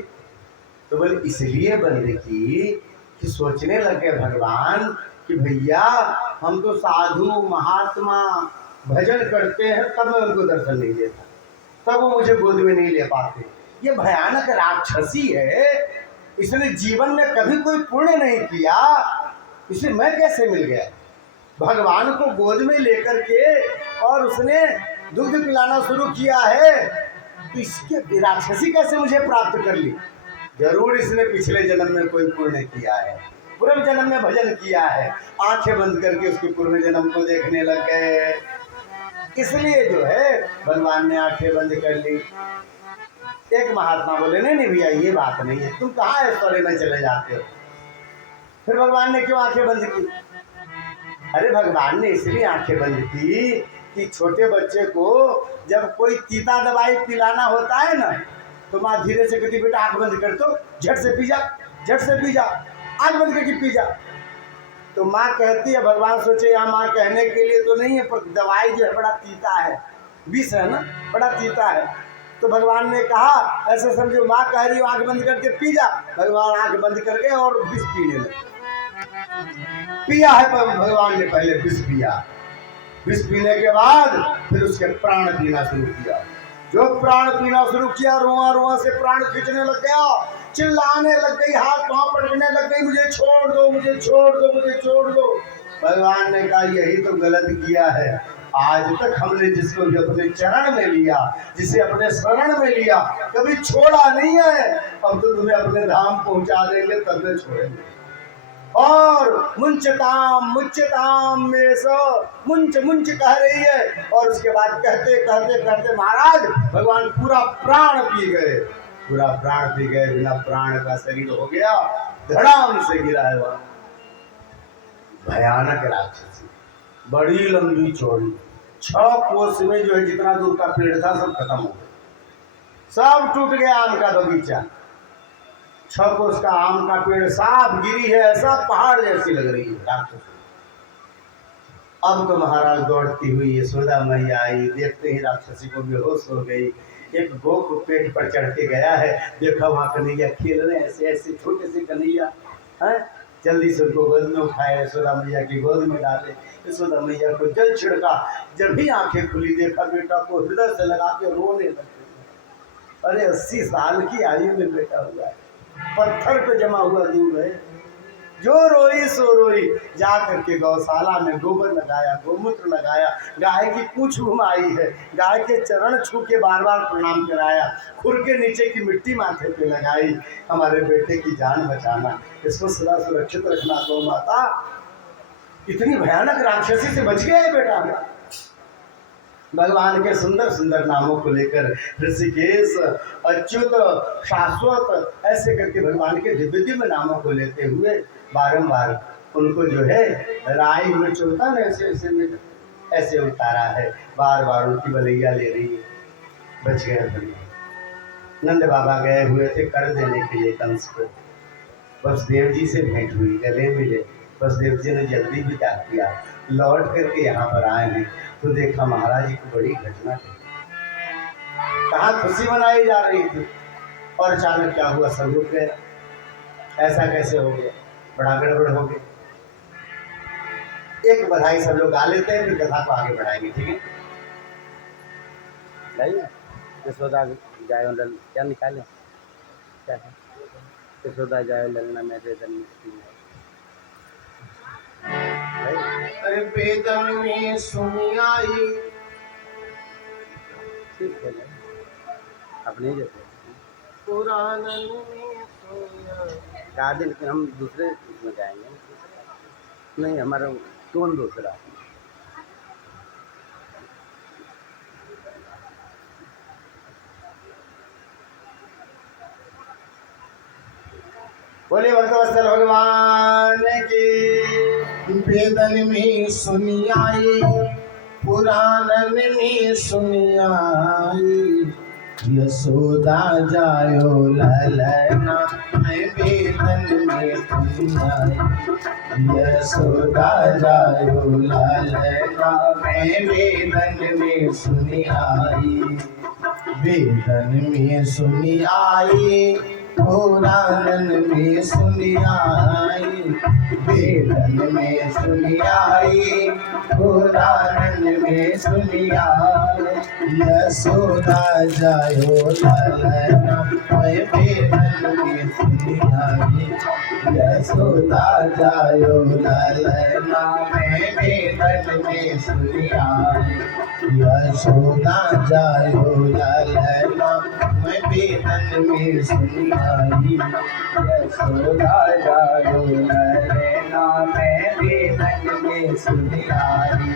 तो बोले इसलिए बंद की कि सोचने लगे भगवान कि भैया हम तो साधु महात्मा भजन करते हैं, तब मैं उनको दर्शन नहीं देता, तब वो मुझे गोद में नहीं ले पाते। ये भयानक राक्षसी है, इसने जीवन में कभी कोई पुण्य नहीं किया, इसे मैं कैसे मिल गया। भगवान को गोद में लेकर के और उसने दूध पिलाना शुरू किया है, तो इसके राक्षसी कैसे मुझे प्राप्त कर ली। जरूर इसने पिछले जन्म में कोई पुण्य किया है, पूर्व जन्म में भजन किया है। आंखें बंद करके उसके पूर्व जन्म को देखने लग गए, इसलिए जो है भगवान ने आंखें बंद कर ली। एक महात्मा बोले नहीं नहीं भैया ये बात नहीं है, तुम कहाँ ऐश्वर्य में चले जाते हो। फिर भगवान ने क्यों आंखें बंद की? अरे भगवान ने इसलिए आंखें बंद की कि छोटे बच्चे को जब कोई तीता दवाई पिलाना होता है ना, तो माँ धीरे से कहती बेटा आंख बंद कर, तो झट से पी जा, झट से पी जा, आंख बंद करके पी जा। तो माँ कहती है, भगवान सोचे यहाँ माँ कहने के लिए तो नहीं है, पर दवाई जो है बड़ा तीता है, विष है ना, बड़ा तीता है। तो भगवान ने कहा ऐसे समझो माँ कह रही हो आंख बंद करके पी जा। भगवान आंख बंद करके और विष पीने लगे। पिया है पर भगवान ने पहले विष पिया, विष पीने के बाद फिर उसके प्राण पीना शुरू किया। जो प्राण पीना शुरू किया, रुआ रुआ से प्राण खींचने लग गया, चिल्लाने लग गई, हाथ पांव पटकने लग गई, मुझे छोड़ दो, मुझे छोड़ दो, मुझे छोड़ दो। भगवान ने कहा यही तो गलत किया है। आज तक हमने जिसको भी अपने चरण में लिया, जिसे अपने शरण में लिया, कभी छोड़ा नहीं है। अब तो तुम्हें अपने धाम पहुंचा देंगे तब तो छोड़ेंगे। और मुंचताम मुंचताम में सो मुंच मुंच कह रही है, और उसके बाद कहते कहते कहते महाराज भगवान पूरा प्राण पी गए, पूरा प्राण पी गए। बिना प्राण का शरीर हो गया, धड़ाम से गिरा है वह। भयानक राक्षसी, बड़ी लंबी चौड़ी, 6 कोस में जो है जितना दूर का पेड़ था सब खत्म हो गया, सब टूट गया आम का बगीचा। 6 कोस का आम का पेड़ साफ गिरी है, सब पहाड़ जैसी लग रही है राक्षस। अब तो महाराज दौड़ती हुई यशोदा मैया आई, देखते ही राक्षसी को बेहोश हो गई। एक गो को पेट पर चढ़ के गया है, देखा वहाँ कन्हैया खेल रहे हैं, ऐसे ऐसे छोटे से कन्हैया हैं। जल्दी से उनको गोद में उठाया, यशोदा मैया की गोद में डाले, यशोदा मैया को जल छिड़का। जब भी आंखें खुली देखा बेटा को हृदय से लगा के रोने लगे। अरे 80 साल की आयु में बेटा हुआ है, पत्थर पे जमा हुआ दूध है। जो रोई सो रोई, जा करके गौशाला में गोबर लगाया, गोमूत्र लगाया, गाय की पूंछ घुमाई है, गाय के चरण छू के बार बार प्रणाम कराया, खुर के नीचे की मिट्टी माथे पे लगाई। हमारे बेटे की जान बचाना, इसको सदा सुरक्षित रखना गौ माता। इतनी भयानक राक्षसी से बच गया है बेटा। भगवान के सुंदर सुंदर नामों को लेकर ऋषिकेश, अच्युत, शाश्वत ऐसे करके भगवान के दिव्य दिव्य नामों को लेते हुए बारंबार उनको जो है राई मिर्च होता ना ऐसे उतारा है, बार बार उनकी बलैया ले रही है। बच गए भैया। नंद बाबा गए हुए थे कर देने के लिए कंस को, वसुदेव जी से भेंट हुई, गले मिले। वसुदेव जी ने जल्दी विदा किया, लौट करके यहाँ पर आए हैं तो देखा महाराज जी को बड़ी घटना थी। कहाँ खुशी मनाई जा रही थी और अचानक क्या हुआ, सब रुक गए। ऐसा कैसे हो गया, बड़ा गड़बड़ हो गया। एक बधाई सब लोग गा लेते हैं, फिर कथा को आगे बढ़ाएंगे, ठीक है। यशोदा जायो लल क्या निकाले, क्या है यशोदा जायो ललना मेरे धन अरे वेदन में सुनी आई। ठीक है अपने जैसे पुराण में सुनी आई। गा दें, लेकिन हम दूसरे इसमें गाएंगे, नहीं हमारा टोन दूसरा। बोले भक्तवत्सल भगवान की। वेदन में सुनी आई, पुराणन में सुनी आई। यशोदा जायो ललना मैं वेदन में सुनी आई। यशोदा जायो ललना मैं वेदन में सुनी आई। वेदन में सुनी आई, पुराणन में सुनी आई। वेदन में सुनी आई, पुराणन में सुनी आई। यशोदा जायो ललना मैं वेदन में सुनी आई। यशोदा जायो ललना मैं वेदन में सुनी आई। यशोदा जायो ललना मैं वेदन में सुनी आई। यशोदा जायो ललना मैं वेदन में सुनी आई।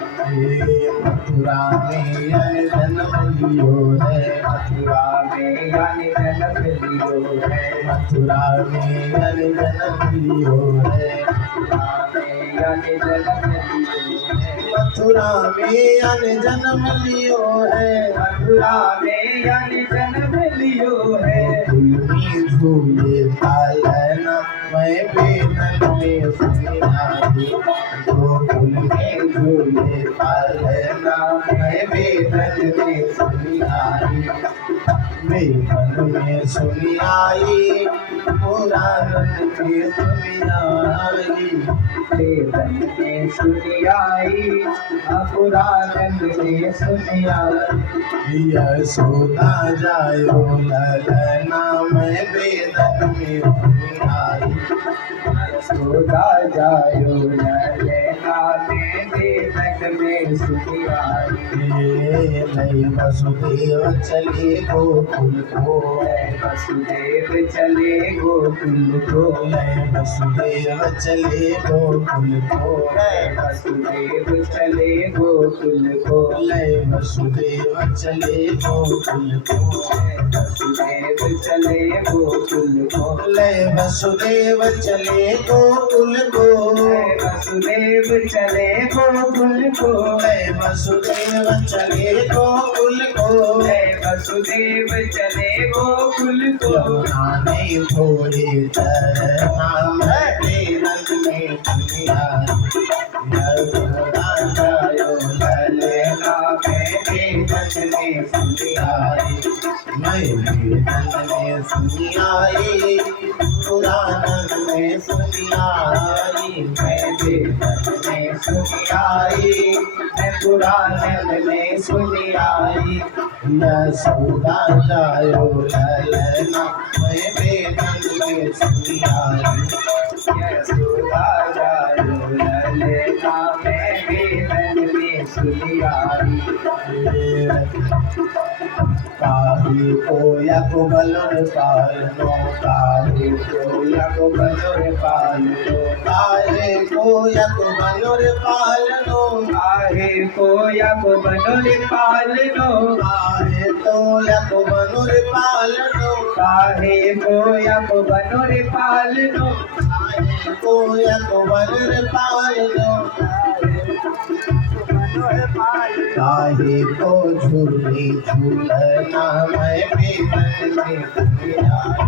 मथुरा में यानी जन्म लियो है। मथुरा में यानी जन्म लियो है। मथुरा में यानी जन्म लियो है। मथुरा में यानी जन्म लियो है। मथुरा में यानी जन्म लियो है। मथुरा में यानी जन्म लियो है। गोकुल में झूले पालना मैं वेदन में सुनी आई। गोकुल में झूले पालना मैं वेदन में सुनी आई। वेदन में सुनी आई, पुराणन में सुनी आई। वेदन में सुनी आई, पुराणन में सुनी आई। यशोदा जायो ललना मैं वेदन में सुनी आई। यशोदा जायो ललना मैं वेदन में सुनी आई। नई वसुदेव चले गोकुल को। वसुदेव चले गोकुल को। वसुदेव चले गोकुल को। वसुदेव चले गोकुल गोकुल को, लय वसुदेव चले गोकुल को, वसुदेव चले गोकुल को, लय वसुदेव चले गोकुल को, वसुदेव चले गोकुल को, लय वसुदेव चले गोकुल को, वसुदेव चले गोकुल को, यमुना ने थोड़े चरना में रंग में दुनिया, यमुना जायो ललना में रंग में दुनिया, मैं रंग में सुनियाई, पुराणन में सुनियाई, मैं रंग में सुनियाई, मैं पुराणन में सुनियाई, यशोदा जायो ललना मैं रंग में सुनियाई, यशोदा जायो ललना मैं रंग में सुनियाई, काहे को यक बलुर पालनो, काहे को यक बलुर पालनो, काहे को यक बलुर पालनो, काहे को यक बनुर पालनो, काहे तो यक बलुर पालनो, काहे को यक बनुर पालनो, काहे को यक बलुर पालनो, काहे को झूली झूलना मैं बेलन में सुनियाई,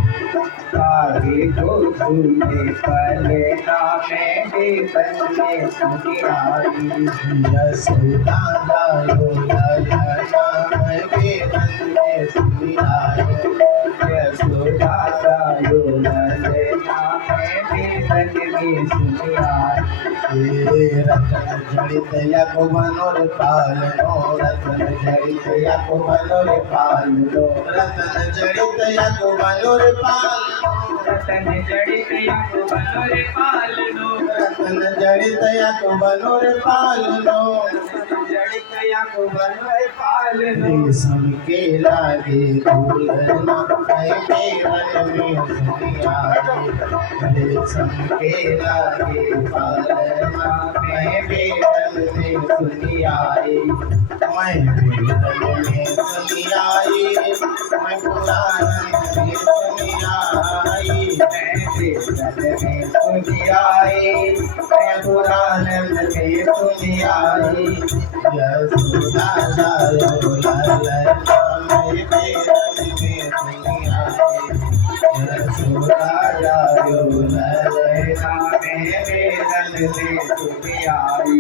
काहे को झूले पलना मैं बेबन में सुनियाई, यशोदा जायो ललना मैं बेलन में सुनियाई, यशोदा जायो ललना मैं बेबन में सुनियाई, रतन जड़ित यक बनुर पालनो, रतन जड़ित यक बनुर पालनो, रतन जड़ित यक बनुर पालनो, रतन जड़ित यक बनुर पालनो, रतन जड़ित यक बनुर पालनो, जड़ित यक बनुर पालनो, रेशम के लागे दुल्हना मैं बेलन में सुनियाई, रेशम के लागे पालना मैं बेलन में सुनियाई, मैं बेलन में सुनियाई, मैं पुराणन में सुनियाई, मैं बेबन में सुनियाई, मैं पुराणन में सुनियाई, यशोदा जायो ललना मैं बेलन में सुनियाई, यशोदा जायो ललना मैं बेलन में सुनियाई,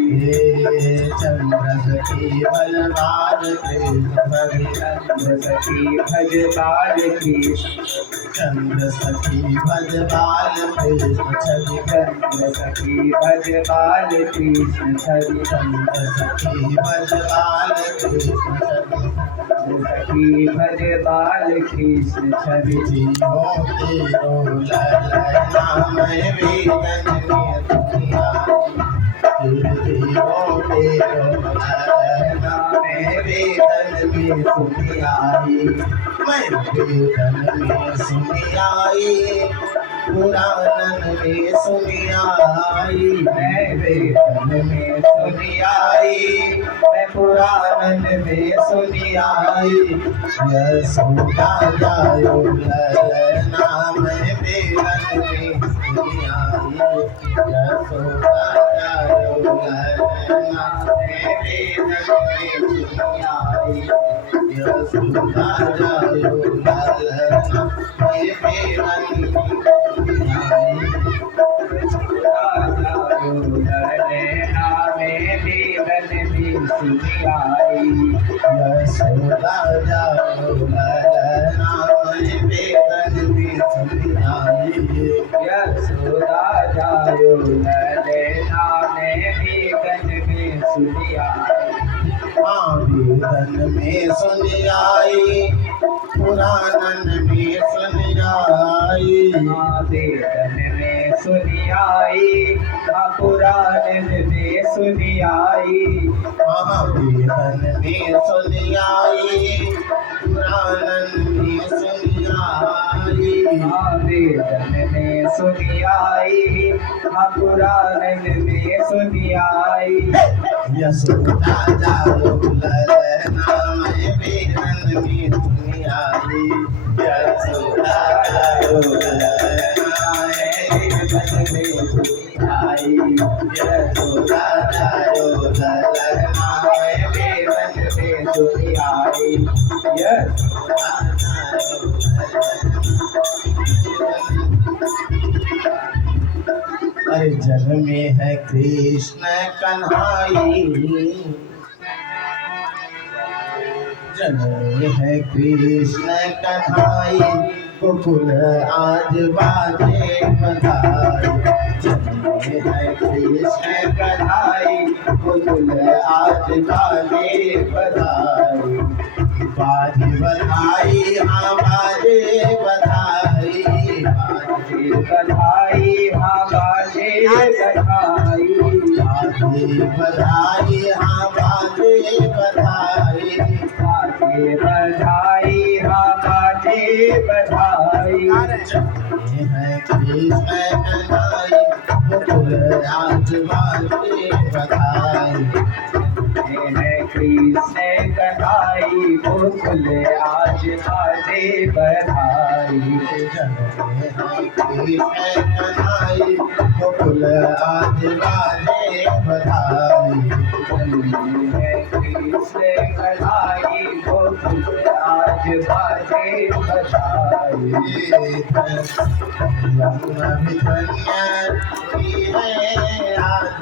चंद्र सखी बलवान कृष्ण सखी, चंद्र सखी भज बाल कृष्ण, चंद्र सखी भजबाल कृष्ण छवि, चंद्र सखी भज बाल कृष्ण छवि, चंद्र सखी भजबाल कृष्ण छवि, सखी भज बाल कृष्ण छवि, जीवों तेरो ललना मैं बेलन में सुनियाई, जीवों तेरो ललना मैं बेलन में सुनियाई, मैं बेलन में सुनियाई, पुराणन में सुनियाई, मैं बेलन में सुनियाई, मैं पुराणन में सुनियाई, यशोदा जायो ललना मैं बेलन में सुनियाई, यशोदा जायो ललना मैं बेलन में सुनियाई, यशोदा जायो ललना मैं बेलन में सुनियाई, ललना में बेबन में सुनियाई, यशोदा जायो ललना मैं बेलन में सुनियाई, यशोदा जायो ललना में बेबन में सुनियाई, माँ बेलन में सुनियाई, पुराणन में सुनियाई, बेबन में सुनियाई, पुराण में सुनियाई, महावेदन में सुनियाई, पुराणन में सुनियाई, वेदन में सुनियाई, पुराण में सुनियाई, यशोदा जायो ललना मैं बेरन में दुनिया आई। यशोदा जायो ललना मैं बेरन में दुनिया आई। यशोदा जायो ललना मैं बेरन में दुनिया आई। यशोदा जायो अरे जग में है कृष्ण कन्हाई। जग में है कृष्ण कन्हाई। गोकुल आज बाजे बधाई। जग में है कृष्ण कन्हाई। गोकुल आज बाजे बधाई। बाजे बधाई हाँ बाजे बधाई। बाजे बधाई हाँ बाजे बधाई। बाजे बधाई हाँ बाजे बधाई। बाजे बधाई हाँ बाजे बधाई। चलते हैं कृष्ण कन्हाई। गोकुल आज बाजे बधाई। कृष्ण कन्हाई। गोकुल आज बाजे बधाई। कृष्ण कन्हाई। गोकुल आज बाजे बधाई। कृष्ण कन्हाई। गोकुल आज बाजे बधाई। यमुना भी कन्या आज।